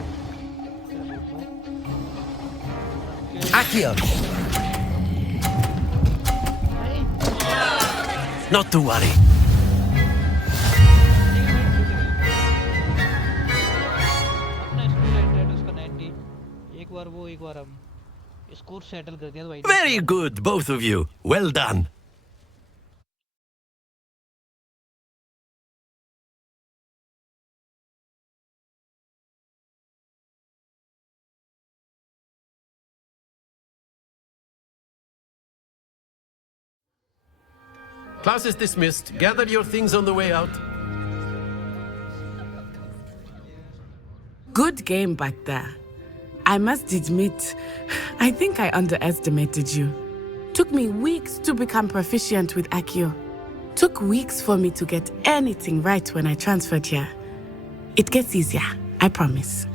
Accio. Not to worry. एक बार हम इसको सेटल कर दिया तो भाई Very good, both of you. Well done. Class is dismissed. Gather your things on the way out. Good game back there. I must admit, I think I underestimated you. Took me weeks to become proficient with Accio. Took weeks for me to get anything right when I transferred here. It gets easier, I promise.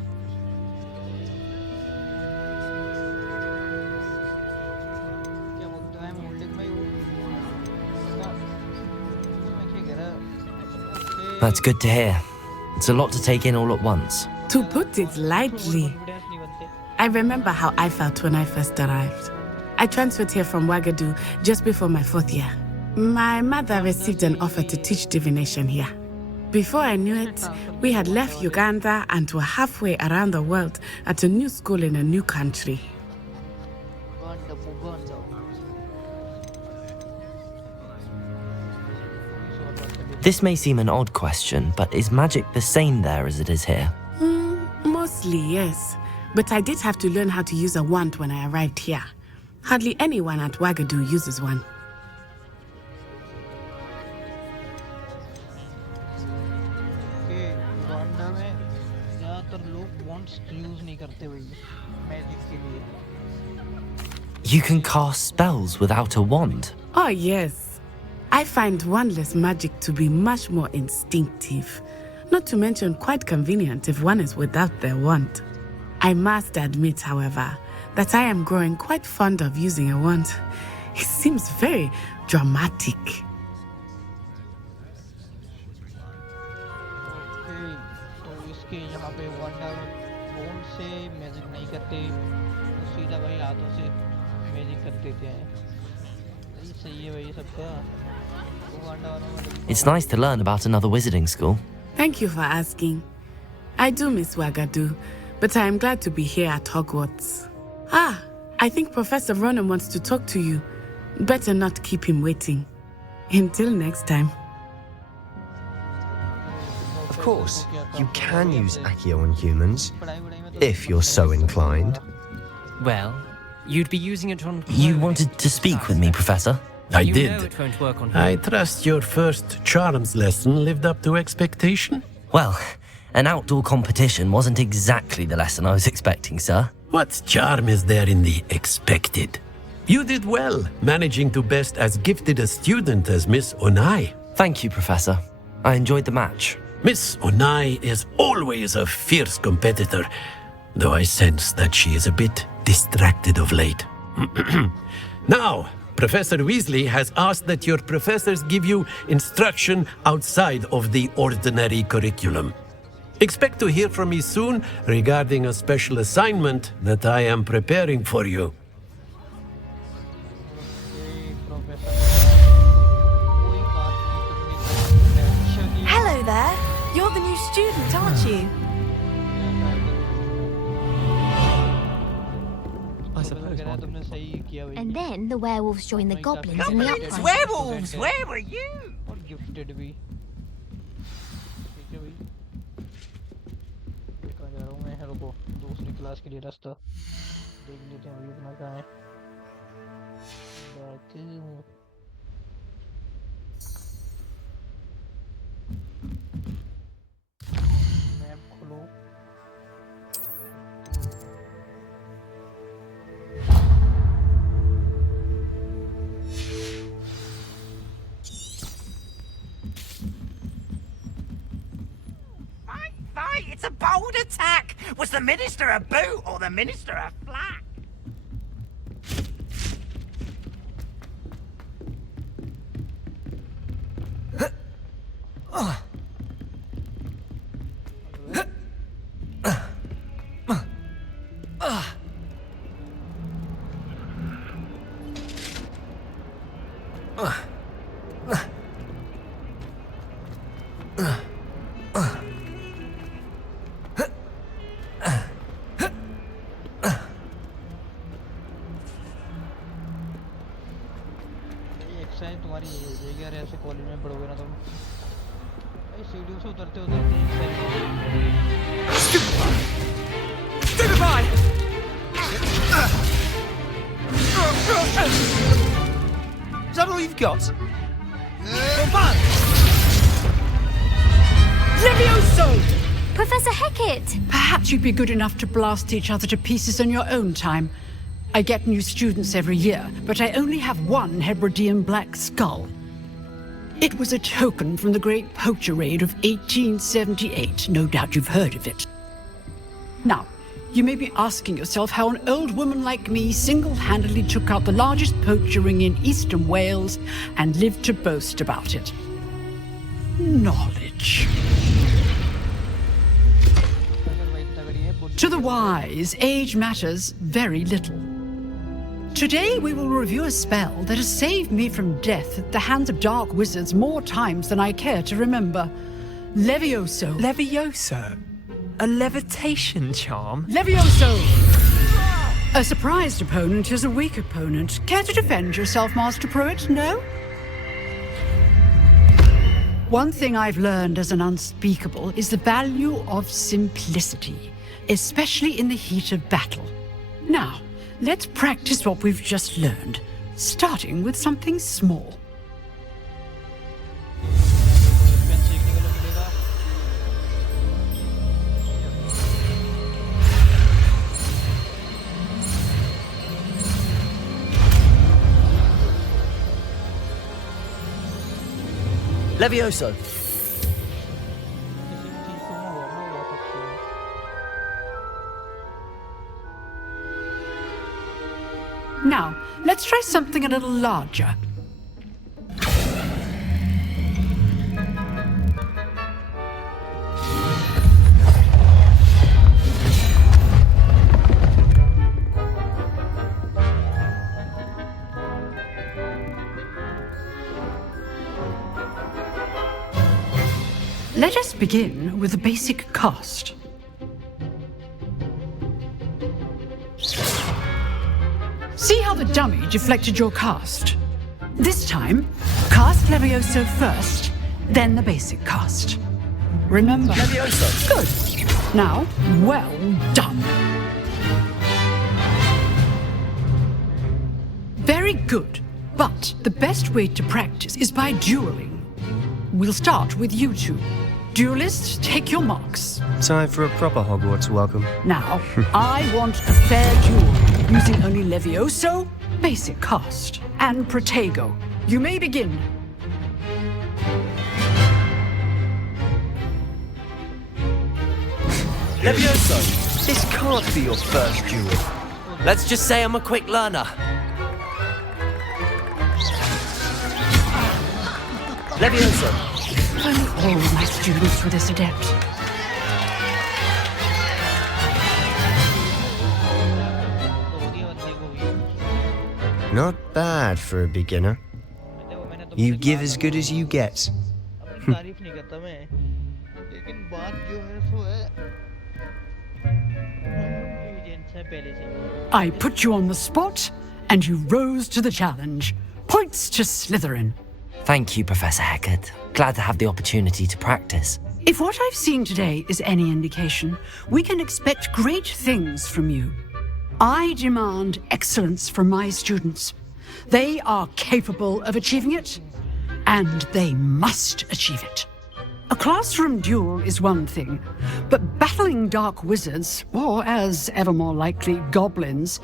That's good to hear. It's a lot to take in all at once. To put it lightly, I remember how I felt when I first arrived. I transferred here from Wagadu just before my 4th year. My mother received an offer to teach divination here. Before I knew it, we had left Uganda and were halfway around the world at a new school in a new country. This may seem an odd question, but is magic the same there as it is here? Mostly, yes. But I did have to learn how to use a wand when I arrived here. Hardly anyone at Wagadu uses one. You can cast spells without a wand? Oh, yes. I find wandless magic to be much more instinctive. Not to mention quite convenient if one is without their wand. I must admit, however, that I am growing quite fond of using a wand. It seems very dramatic. It's nice to learn about another wizarding school. Thank you for asking. I do miss Wagadu, but I am glad to be here at Hogwarts. Ah, I think Professor Ronan wants to talk to you. Better not keep him waiting. Until next time. Of course, you can use Accio on humans, if you're so inclined. Well, you'd be using it on... You wanted to speak with me, Professor? I You did. know it won't work on I trust your first charms lesson lived up to expectation? Well, an outdoor competition wasn't exactly the lesson I was expecting, sir. What charm is there in the expected? You did well, managing to best as gifted a student as Miss Onai. Thank you, Professor. I enjoyed the match. Miss Onai is always a fierce competitor, though I sense that she is a bit distracted of late. Now, Professor Weasley has asked that your professors give you instruction outside of the ordinary curriculum. Expect to hear from me soon regarding a special assignment that I am preparing for you. Hello there. You're the new student, aren't you? And then the werewolves joined the goblins in the Goblins, uprising. werewolves, where were you? और gifted भी ठीक है भाई कहाँ जा रहा हूँ मैं रुको दूसरी क्लास के लिए रास्ता देख लेते हैं अभी अपना कहाँ है मैप खोलो Fight! It's a bold attack! Was the Minister a boot or the Minister a flack? ये यार ऐसे कॉलेज में पढ़ोगे ना तुम भाई सीढ़ियों से उतरते उतरते Stupefy! Is that all you've got? Levioso! Professor Hecat! Perhaps you'd be good enough to blast each other to pieces on your own time. I get new students every year, but I only have one Hebridean black skull. It was a token from the Great Poacher Raid of 1878. No doubt you've heard of it. Now, you may be asking yourself how an old woman like me single-handedly took out the largest poacher ring in eastern Wales and lived to boast about it. Knowledge. To the wise, age matters very little. Today we will review a spell that has saved me from death at the hands of dark wizards more times than I care to remember. Levioso. Levioso? A levitation charm? Levioso! A surprised opponent is a weak opponent. Care to defend yourself, Master Pruitt? No? One thing I've learned as an unspeakable is the value of simplicity, especially in the heat of battle. Now, let's practice what we've just learned, starting with something small. Levioso. Now, let's try something a little larger. Let us begin with a basic cast. See how the dummy deflected your cast? This time, cast Levioso first, then the basic cast. Remember? Levioso. Good. Now, well done. Very good. But the best way to practice is by dueling. We'll start with you two. Duelists, take your marks. Time for a proper Hogwarts welcome. Now, I want a fair duel, using only Levioso, basic cast, and Protego. You may begin. Levioso. This can't be your first duel. Let's just say I'm a quick learner. Levioso. If only all my students were this adept. Not bad for a beginner. You give as good as you get. तारीफ नहीं करता मैं लेकिन बात जो है सो है I put you on the spot, and you rose to the challenge. Points to Slytherin. Thank you, Professor Hecat. Glad to have the opportunity to practice. If what I've seen today is any indication, we can expect great things from you. I demand excellence from my students. They are capable of achieving it, and they must achieve it. A classroom duel is one thing, but battling dark wizards, or as ever more likely, goblins,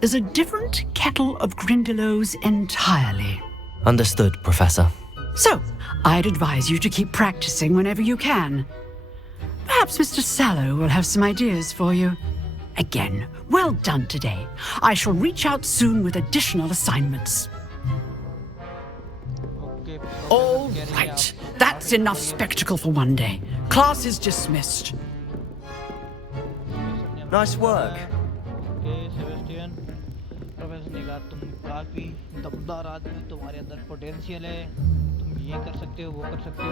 is a different kettle of Grindylows entirely. Understood, Professor. So, I'd advise you to keep practicing whenever you can. Perhaps Mr. Sallow will have some ideas for you. Again, well done today. I shall reach out soon with additional assignments. All right, that's enough spectacle for one day. Class is dismissed. Nice work. Professor ने कहा तुम काफी दमदार आदमी, तुम्हारे अंदर potential है, तुम ये कर सकते हो, वो कर सकते हो।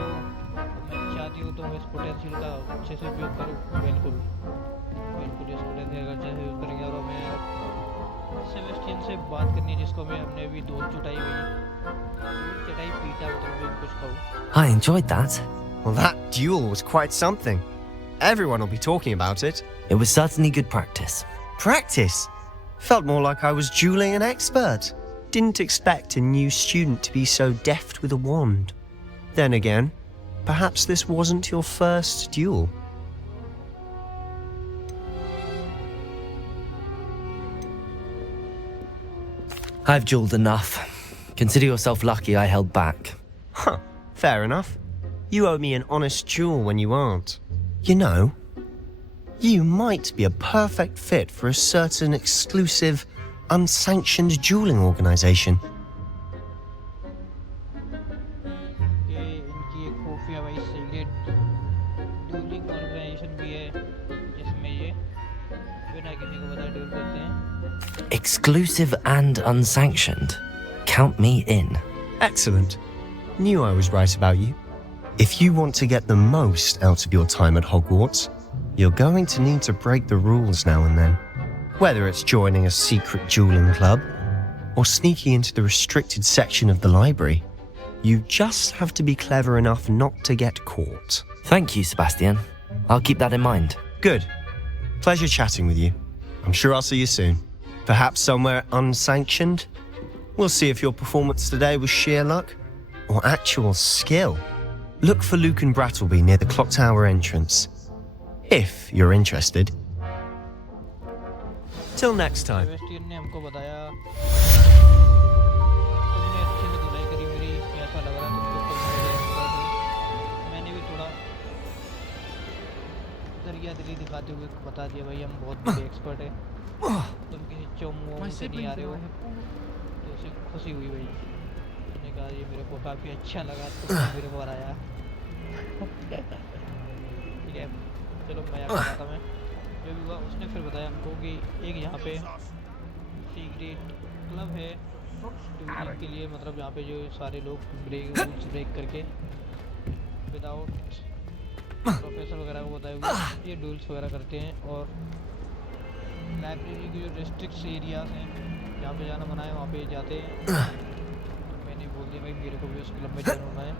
मैं चाहती हूँ तुम इस पोटेंशियल का अच्छे से उपयोग करो। बिल्कुल बिल्कुल इस पोटेंशियल का अच्छे से यूज करेंगे। और हमें सेबेस्टियन से बात करनी है, जिसको हमने अभी दोस्त जुटाई हुई है। चटाई पीटा मतलब जो कुछ कहूँ. I enjoyed that. Well, that duel was quite something. Everyone will be talking about it. It was certainly good practice. Practice? Felt more like I was dueling an expert. Didn't expect a new student to be so deft with a wand. Then again, perhaps this wasn't your first duel. I've dueled enough. Consider yourself lucky I held back. Huh, fair enough. You owe me an honest duel when you aren't. You know, you might be a perfect fit for a certain exclusive, unsanctioned dueling organization. इनकी एक खुफिया भाई secret duelling organisation भी है जिसमें ये बिना किसी को बताए ड्यूल करते हैं. Exclusive and unsanctioned. Count me in. Excellent. Knew I was right about you. If you want to get the most out of your time at Hogwarts, you're going to need to break the rules now and then. Whether it's joining a secret dueling club or sneaking into the restricted section of the library, you just have to be clever enough not to get caught. Thank you, Sebastian. I'll keep that in mind. Good. Pleasure chatting with you. I'm sure I'll see you soon. Perhaps somewhere unsanctioned? We'll see if your performance today was sheer luck or actual skill. Look for Luke and Brattleby near the clock tower entrance. If you're interested. Till next time. Sebastian ने हमको बताया तुमने अच्छे से धुलाई करी मेरी कैसा लग रहा तुमको तुम मेरे एक्सपर्ट हो. मैंने भी थोड़ा दरिया दिली दिखाते हुए बता दिया भाई हम बहुत बड़े एक्सपर्ट हैं. तुम किसी चोमू से नहीं आ रहे हो. तो उसे खुशी हुई भाई. उसने कहा ये मेरे को काफ़ी अच्छा लगा तुमने मेरे को हराया. ठीक है चलो मजाक कर रहा था मैं. जो भी हुआ उसने फिर बताया हमको कि एक यहाँ पे सीक्रेट क्लब है ड्यूलिंग के लिए. मतलब यहाँ पे जो सारे लोग रूल्स ब्रेक करके विदाउट प्रोफेसर वगैरह को बताए हुए ये डुएल्स वगैरह करते हैं. और लाइब्रेरी के जो डिस्ट्रिक्ट एरियाज हैं जहाँ पे जाना मना है वहाँ पे जाते हैं. तो मैंने बोल दिया भाई मेरे को भी उस क्लब में ज्वाइन होना है.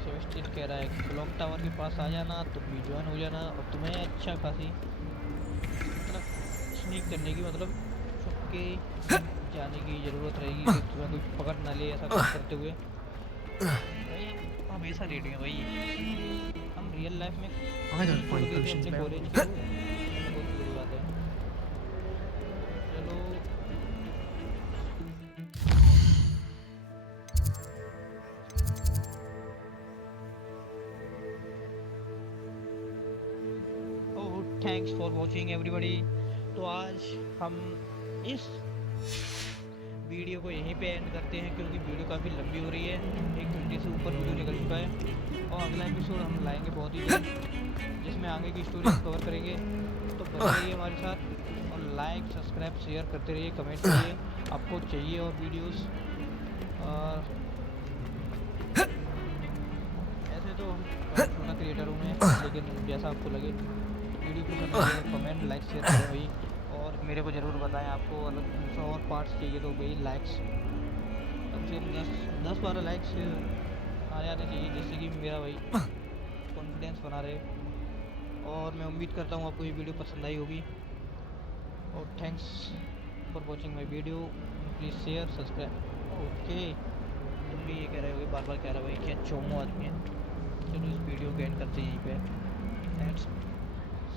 सेबेस्टियन कह रहा है कि क्लॉक टावर के पास आ जाना तुम भी ज्वाइन हो जाना और तुम्हें अच्छा खासी मतलब स्नीक करने की मतलब छुप के जाने की ज़रूरत रहेगी कि तुम्हें कोई पकड़ ना ले ऐसा कुछ करते हुए. भाई हम हमेशा रेडी हैं भाई. हम रियल लाइफ में अपने कॉलेज के बहुत बड़ी बात है. चलो थैंक्स फॉर वॉचिंग एवरीबॉडी. तो आज हम इस वीडियो को यहीं पे एंड करते हैं क्योंकि वीडियो काफ़ी लंबी हो रही है. 1 घंटे से ऊपर वीडियो निकल चुका है. और अगला एपिसोड हम लाएंगे बहुत ही जल्द जिसमें आगे की स्टोरी कवर करेंगे. तो बने रहिए हमारे साथ और लाइक सब्सक्राइब शेयर करते रहिए. कमेंट करिए आपको चाहिए और वीडियोस. और ऐसे तो हम छोटा क्रिएटर हूँ मैं लेकिन जैसा आपको लगे वीडियो पसंद आए कमेंट लाइक शेयर करें भाई. और मेरे को ज़रूर बताएं आपको अलग दूसरा और पार्ट्स चाहिए तो भाई लाइक्स कम से कम 10-12 लाइक्स आ जाने चाहिए जिससे कि मेरा भाई कॉन्फिडेंस बना रहे. और मैं उम्मीद करता हूँ आपको ये वीडियो पसंद आई होगी. और thanks for watching my video. Please share subscribe. Okay तुम भी ये कह रहे हो बार बार कह रहा भाई क्या चोमो आदमी है. चलो इस वीडियो को एंड करते हैं यहीं पे. Let's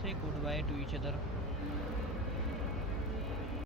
say goodbye to each other.